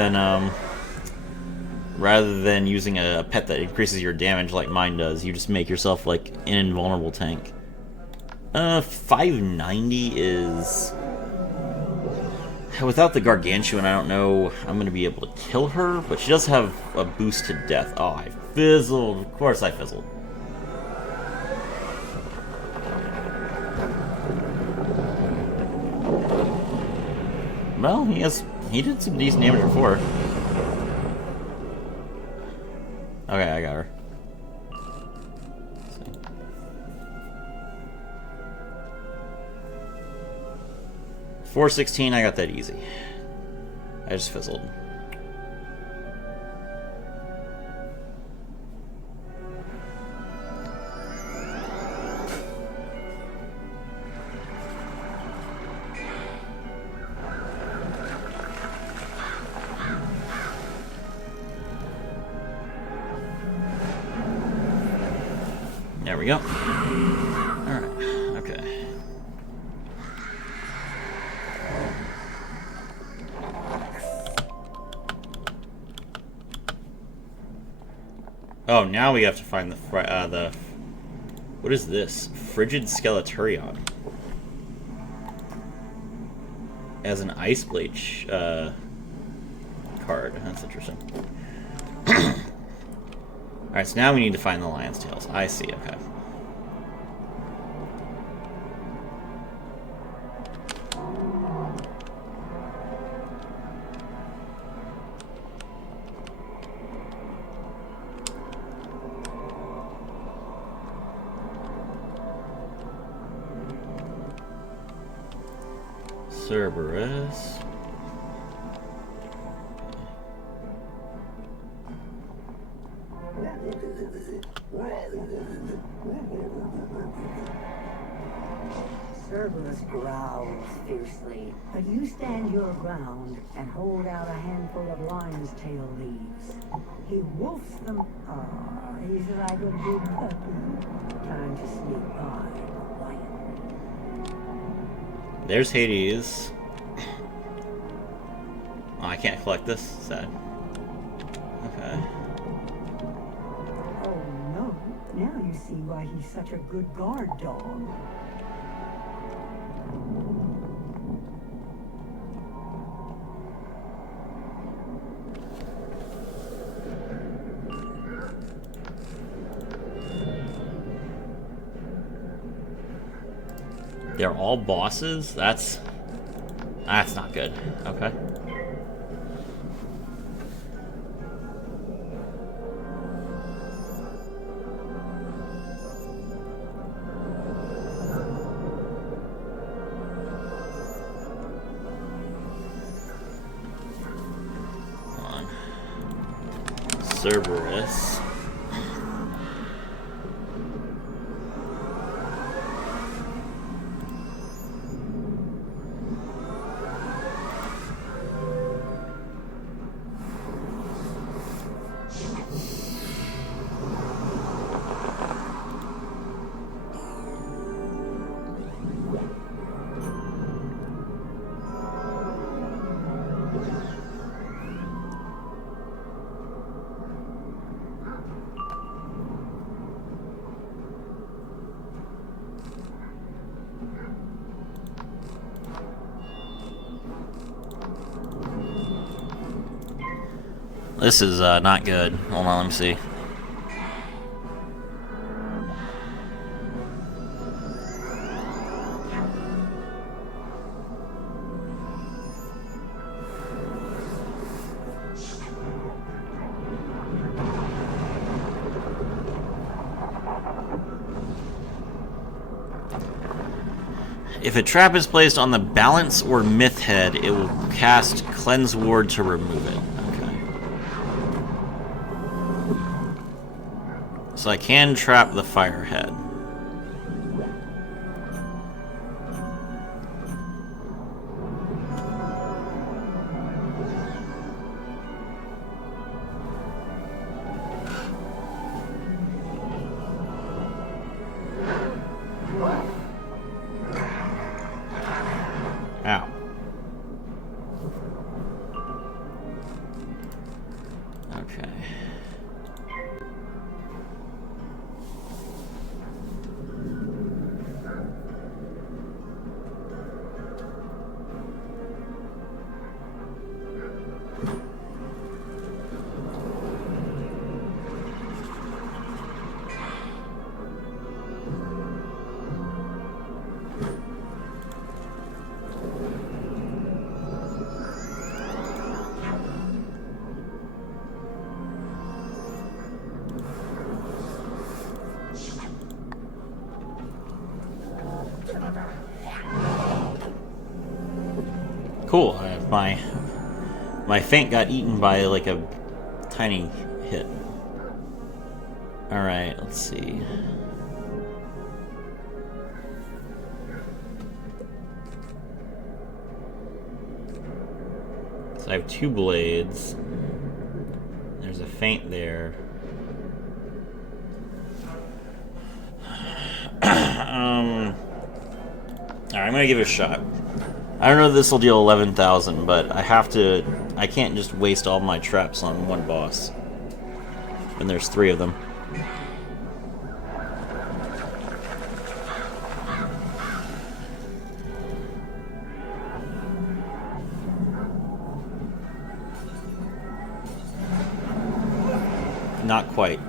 than using a pet that increases your damage like mine does, you just make yourself like an invulnerable tank. 590 is... Without the Gargantuan, I don't know I'm going to be able to kill her, but she does have a boost to death. Oh, I fizzled. Of course I fizzled. Well, he did some decent damage before. Okay, I got her. 416, I got that easy. I just fizzled. There we go. Alright, okay. Oh, now we have to find the what is this? Frigid Skeleturion. As an Ice Bleach card. That's interesting. Alright, so now we need to find the Lion's Tails. I see, okay. Cerberus. Cerberus growls fiercely, but you stand your ground and hold out a handful of lion's tail leaves. He wolfs them. Ah, he's like a big puppy, trying to sneak by quietly. There's Hades. Oh, I can't collect this. Sad. Okay. see why he's such a good guard dog. They're all bosses? That's not good. Okay. Cerberus. This is not good. Hold on, let me see. If a trap is placed on the balance or myth head, it will cast Cleanse Ward to remove it. So I can trap the fire head. Ow. Okay. Cool. My feint got eaten by like a tiny hit. All right, let's see. So I have 2 blades. There's a feint there. Alright, I'm gonna give it a shot. I don't know if this will deal 11,000, but I can't just waste all my traps on one boss. And there's 3 of them. Not quite.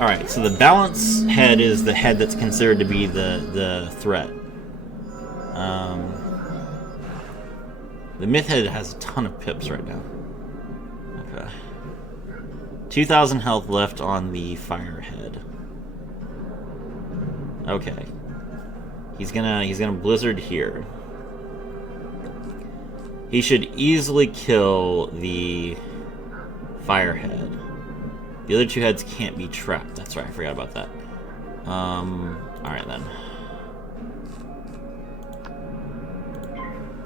Alright, so the balance head is the head that's considered to be the threat. The myth head has a ton of pips right now. Okay. 2,000 health left on the fire head. Okay. He's gonna blizzard here. He should easily kill the fire head. The other 2 heads can't be trapped. That's right, I forgot about that. Alright then.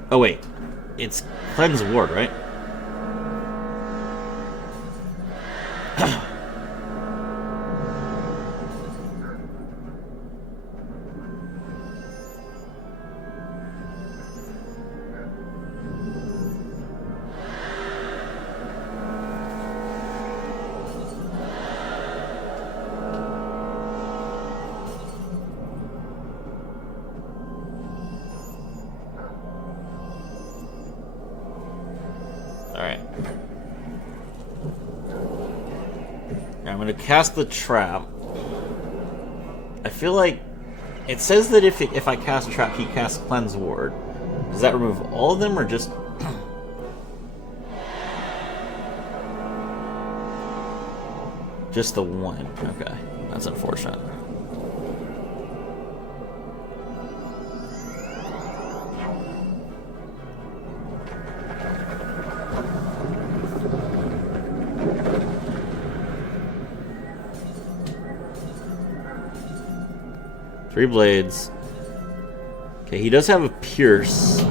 Oh wait, it's Cleanse Ward, right? Alright. I'm gonna cast the trap. I feel like it says that if I cast trap, he casts Cleanse Ward. Does that remove all of them or just just the one? Okay, that's unfortunate. Three blades. Okay, he does have a pierce.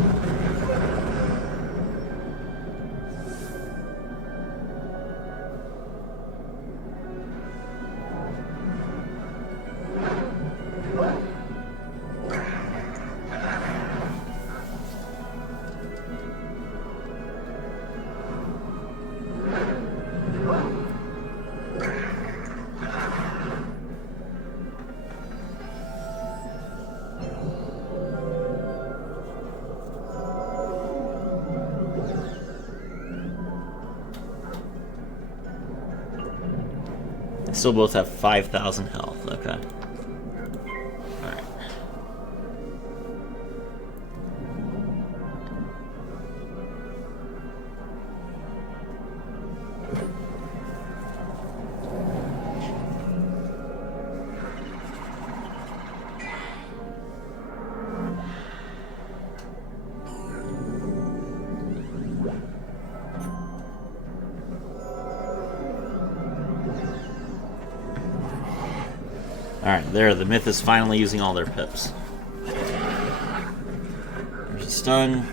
Still both have 5,000 health. Okay. Alright. Alright, there, the myth is finally using all their pips. There's a stun.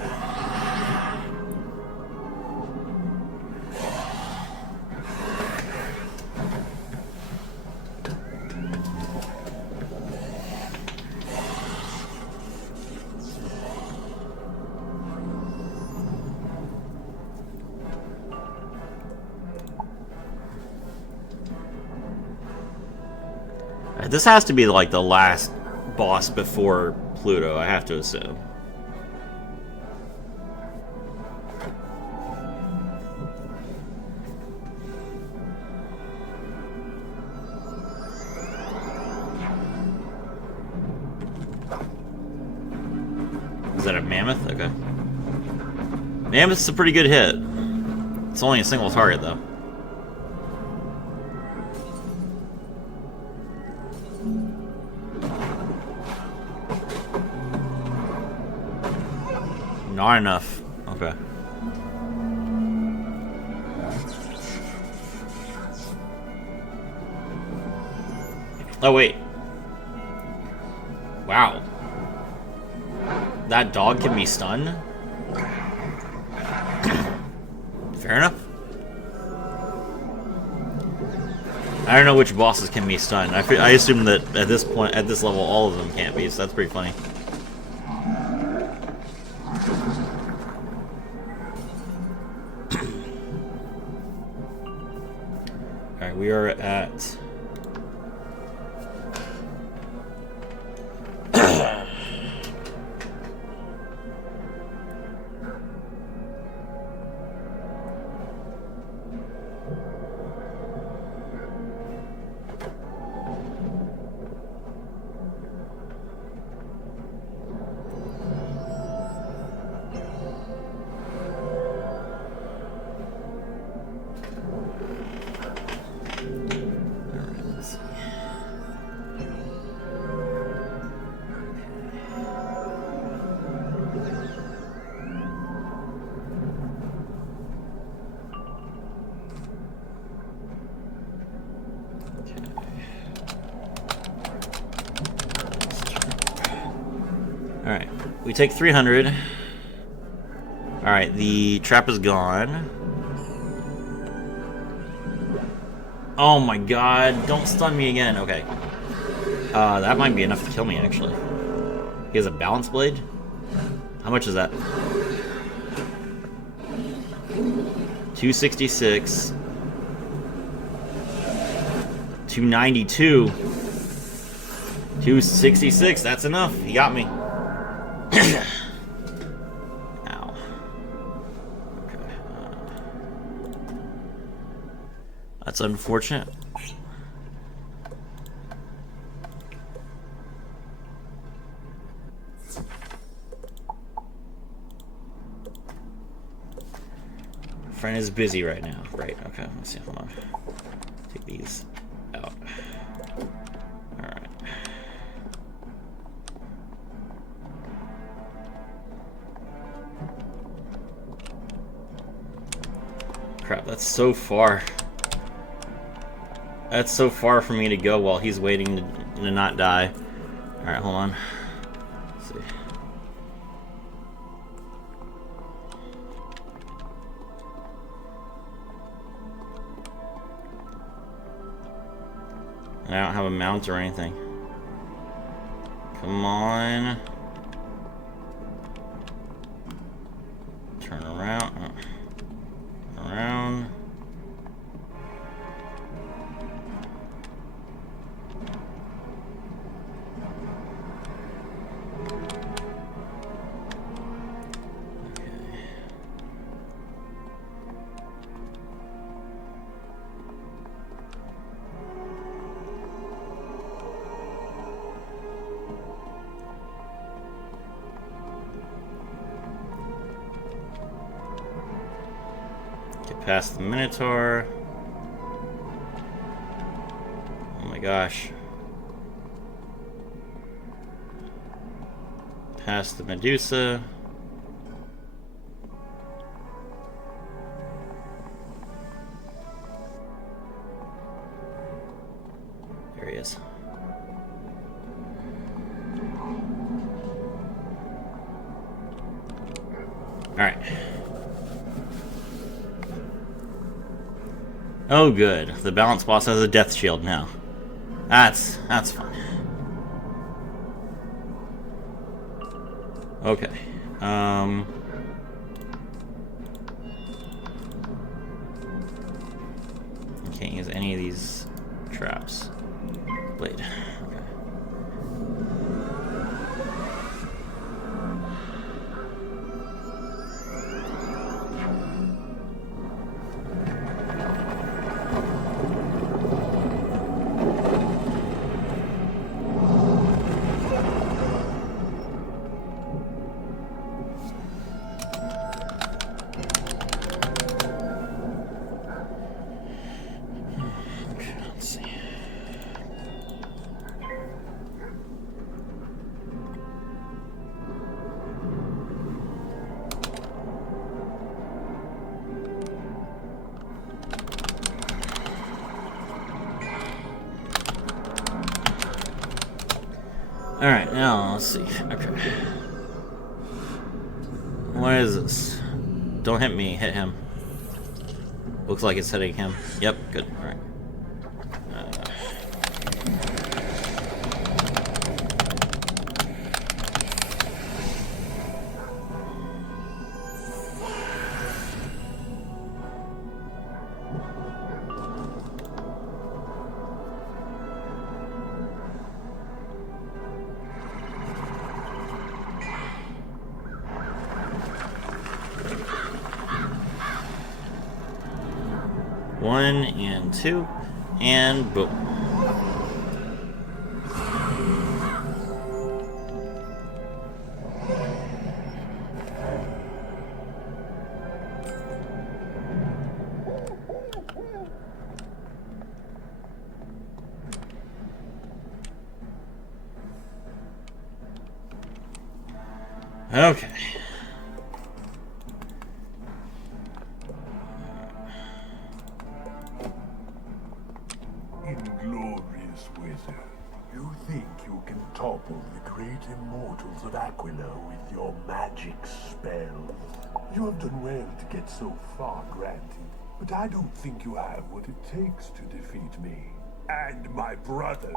This has to be like the last boss before Pluto, I have to assume. Is that a mammoth? Okay. Mammoth's a pretty good hit. It's only a single target though. Not enough. Okay. Oh, wait. Wow. That dog can be stunned? Fair enough. I don't know which bosses can be stunned. I assume that at this point, at this level, all of them can't be, so that's pretty funny. Alright, we are at... Alright, we take 300. Alright, the trap is gone. Oh my god, don't stun me again. Okay. That might be enough to kill me, actually. He has a balance blade? How much is that? 266. 292. 266, that's enough. He got me. Ow. Okay. That's unfortunate. Friend is busy right now. Right, okay, let's see, hold on. Take these out. Alright. Crap, that's so far. That's so far for me to go while he's waiting to not die. Alright, hold on. Let's see. I don't have a mount or anything. Come on. Turn around. Around. Get past the Minotaur. Oh my gosh. Past the Medusa. There he is. Alright. Oh good, the balance boss has a death shield now. That's fun. Okay. I can't use any of these traps. Blade. Okay. Alright, now let's see. Okay. What is this? Don't hit me, hit him. Looks like it's hitting him. Yep, good. Alright. One and two, and boom. Okay. Inglorious wizard. You think you can topple the great immortals of Aquila with your magic spells? You have done well to get so far, granted, but I don't think you have what it takes to defeat me. And my brother.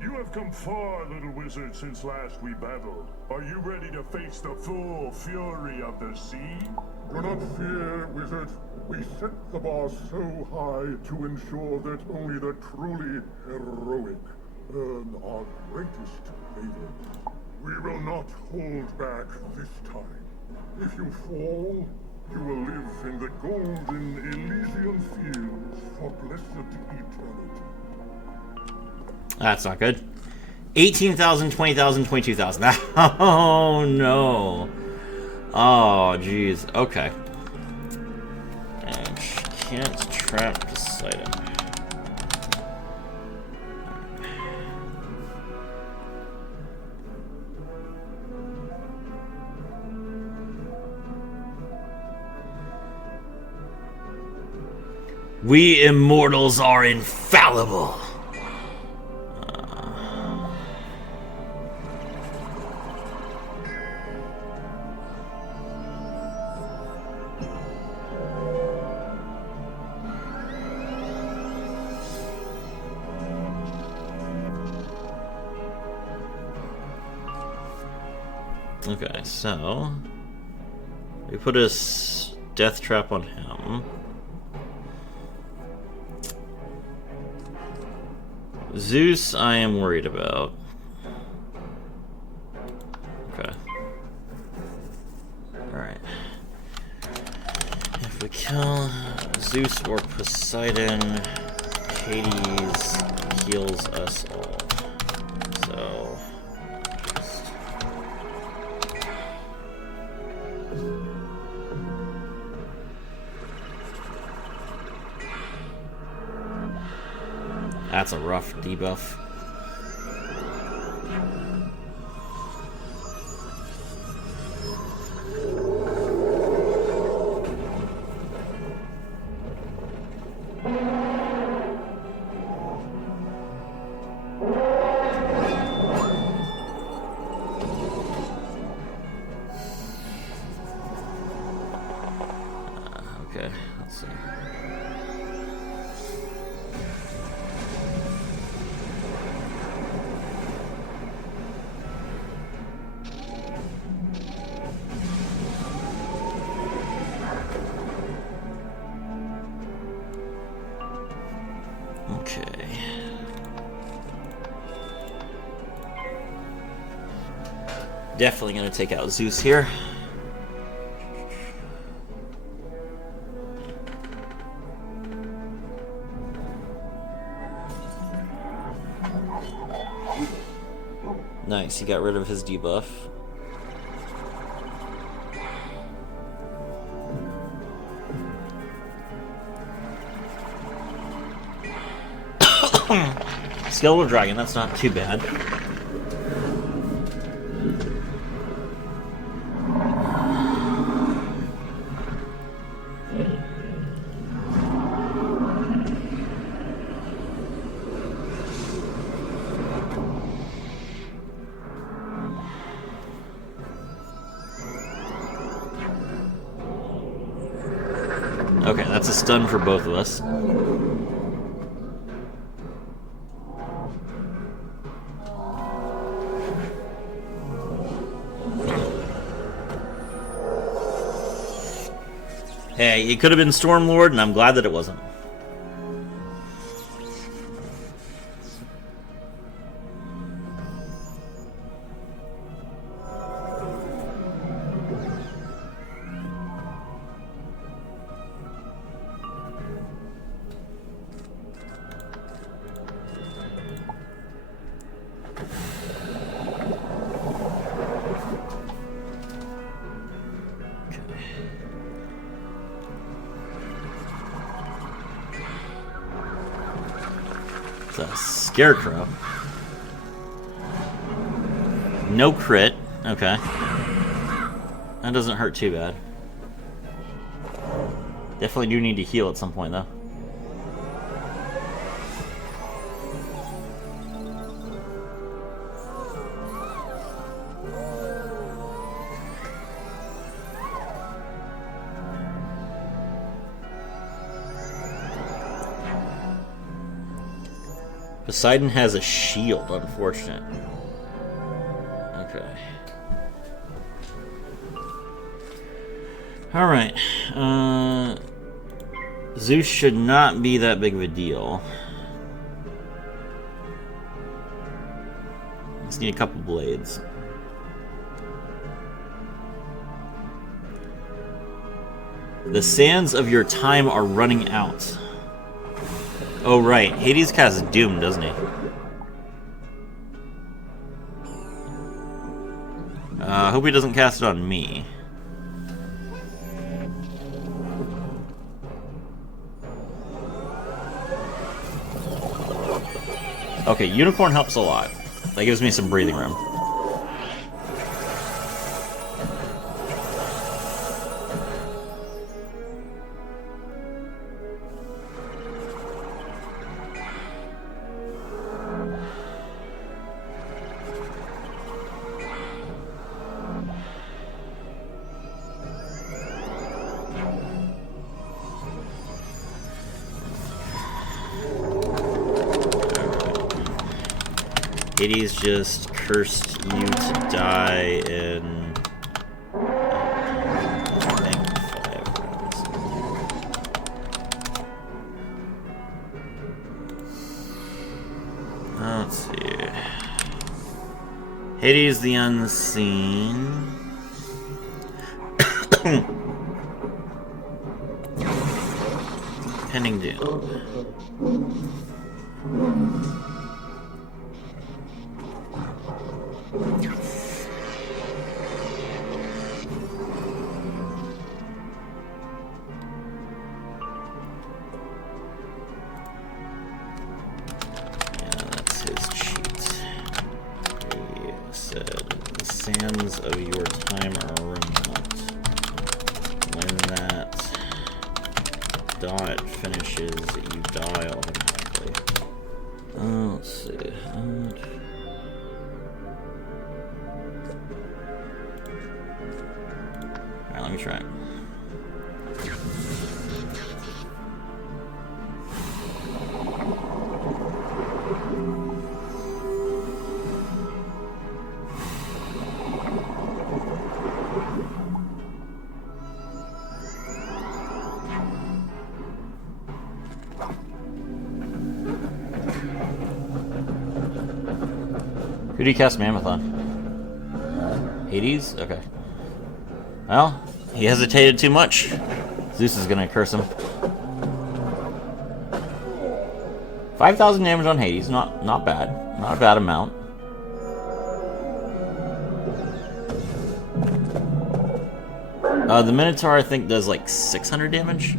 You have come far, little wizard, since last we battled. Are you ready to face the full fury of the sea? Do not fear, wizard. We set the bar so high to ensure that only the truly heroic earn our greatest favor. We will not hold back this time. If you fall, you will live in the golden Elysian fields for blessed eternity. That's not good. 18,000, 20,000, 22,000. Oh, no. Oh, jeez. Okay. And she can't trap Poseidon. We immortals are infallible. Okay, so we put a death trap on him. Zeus, I am worried about. Okay. Alright. If we kill Zeus or Poseidon, Hades heals us all. So. That's a rough debuff. Okay, let's see. Okay. Definitely gonna take out Zeus here. Nice, he got rid of his debuff. Skeletal Dragon, that's not too bad. Okay, that's a stun for both of us. Hey, it could have been Stormlord, and I'm glad that it wasn't. It's a Scarecrow. No crit. Okay. That doesn't hurt too bad. Definitely do need to heal at some point, though. Poseidon has a shield, unfortunate. Okay. Alright. Zeus should not be that big of a deal. Just need a couple blades. The sands of your time are running out. Oh right, Hades casts Doom, doesn't he? I hope he doesn't cast it on me. Okay, Unicorn helps a lot. That gives me some breathing room. Hades just cursed you to die in... I think 5 rounds. Let's see. Hades the Unseen. Pending Doom. Sands of your time are running out. When that dot finishes, you die automatically. Let's see. Alright, let me try it. Who do you cast Mammoth on? Hades? Okay. Well, he hesitated too much. Zeus is gonna curse him. 5,000 damage on Hades, not bad. Not a bad amount. The Minotaur, I think, does like 600 damage.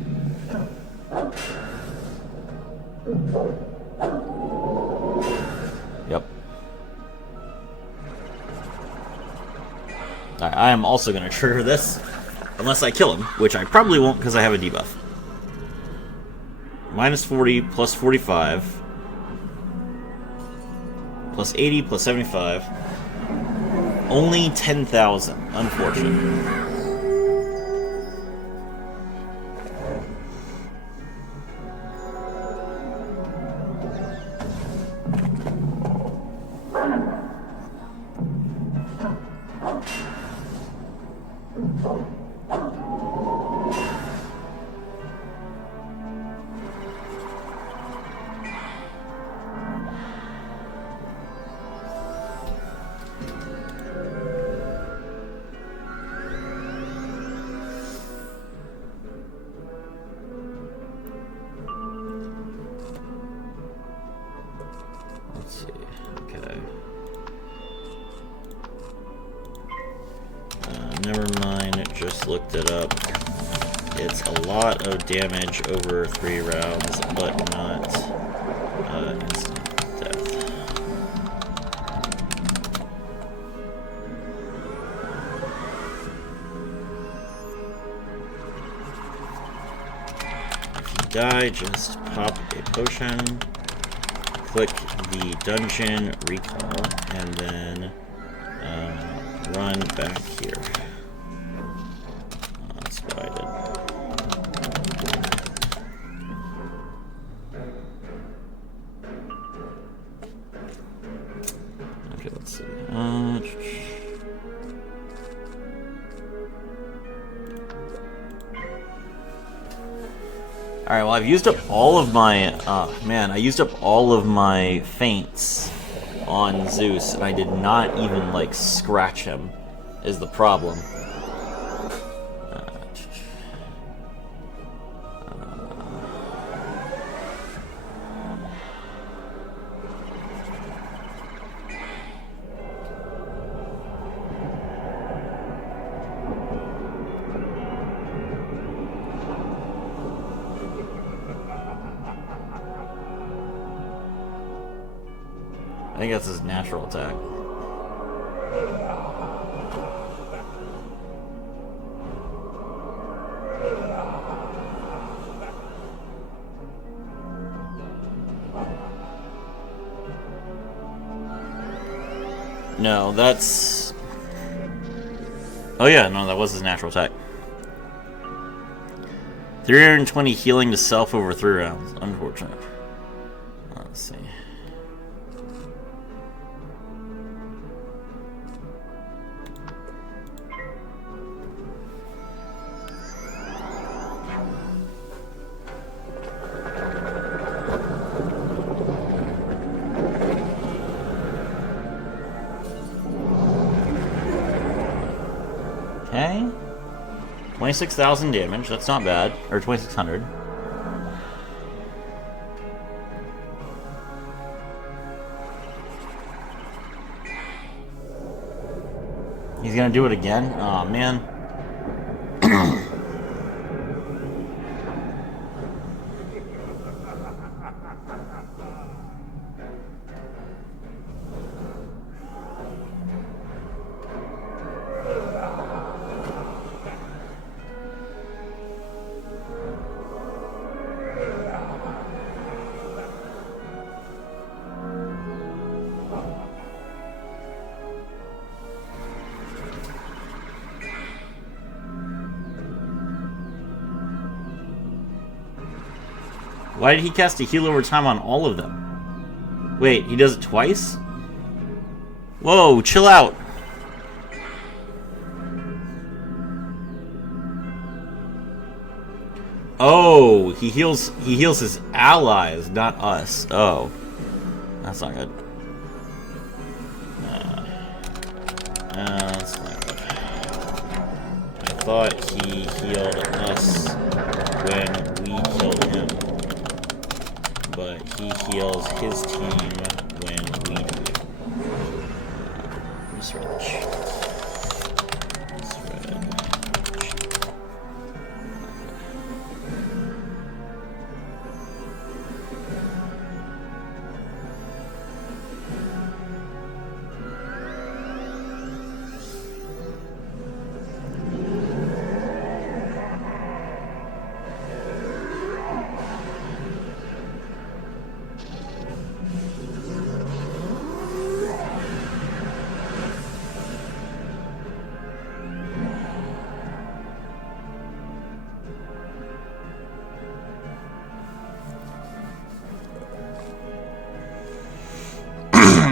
Yep. I am also going to trigger this, unless I kill him, which I probably won't because I have a debuff. Minus 40, plus 45, plus 80, plus 75. Only 10,000, unfortunate. Never mind, just looked it up. It's a lot of damage over 3 rounds, but not instant death. If you die, just pop a potion, click the dungeon recall, and then run back here. That's what I did. Alright, well, I've used up all of my... man, I used up all of my feints on Zeus, and I did not even, like, scratch him, is the problem. I think that's his natural attack. No, that's... Oh yeah, no, that was his natural attack. 320 healing to self over 3 rounds. Unfortunate. Let's see. Okay. 26,000 damage, that's not bad. Or 2,600. He's gonna do it again? Aw, man. Why did he cast a heal over time on all of them? Wait, he does it twice? Whoa, chill out. Oh, he heals his allies, not us. Oh. That's not good. That's not good. I thought he healed us when we killed him. But he heals his team when we do. Misread the sheet.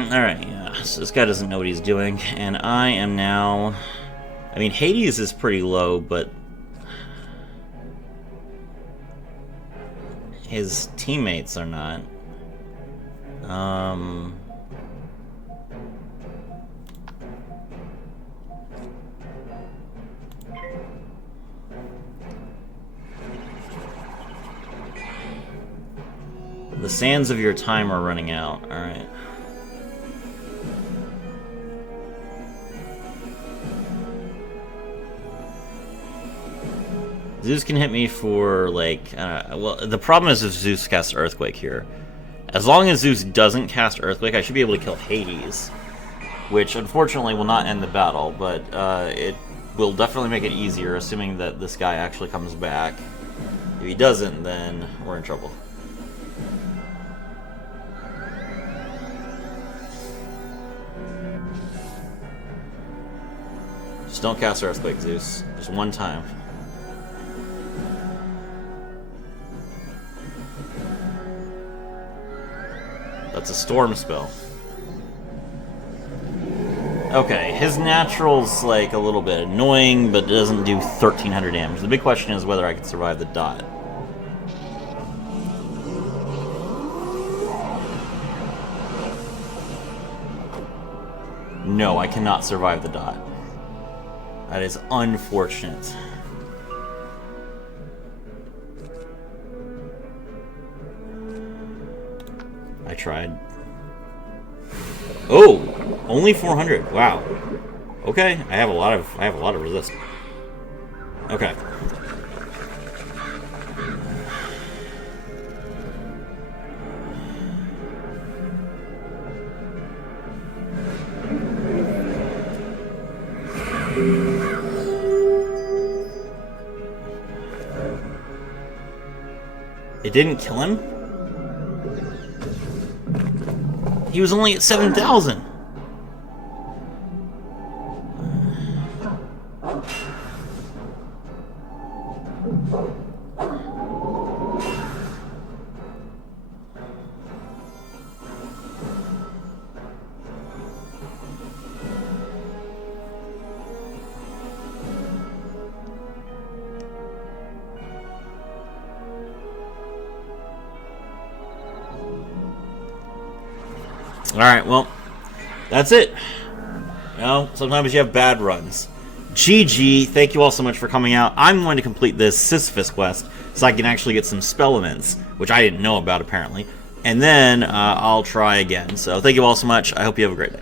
Alright, yeah, so this guy doesn't know what he's doing, and I am now... I mean, Hades is pretty low, but... his teammates are not. The sands of your time are running out, alright. Zeus can hit me for, like, well, the problem is if Zeus casts Earthquake here. As long as Zeus doesn't cast Earthquake, I should be able to kill Hades. Which, unfortunately, will not end the battle, but it will definitely make it easier, assuming that this guy actually comes back. If he doesn't, then we're in trouble. Just don't cast Earthquake, Zeus. Just one time. That's a storm spell. Okay, his natural's like a little bit annoying, but it doesn't do 1,300 damage. The big question is whether I can survive the dot. No, I cannot survive the dot. That is unfortunate. I tried. Oh, only 400. Wow. Okay, I have a lot of resist. Okay. It didn't kill him? He was only at 7,000. Alright, well, that's it. You know, sometimes you have bad runs. GG, thank you all so much for coming out. I'm going to complete this Sisyphus quest so I can actually get some spellaments, which I didn't know about apparently. And then I'll try again. So thank you all so much. I hope you have a great day.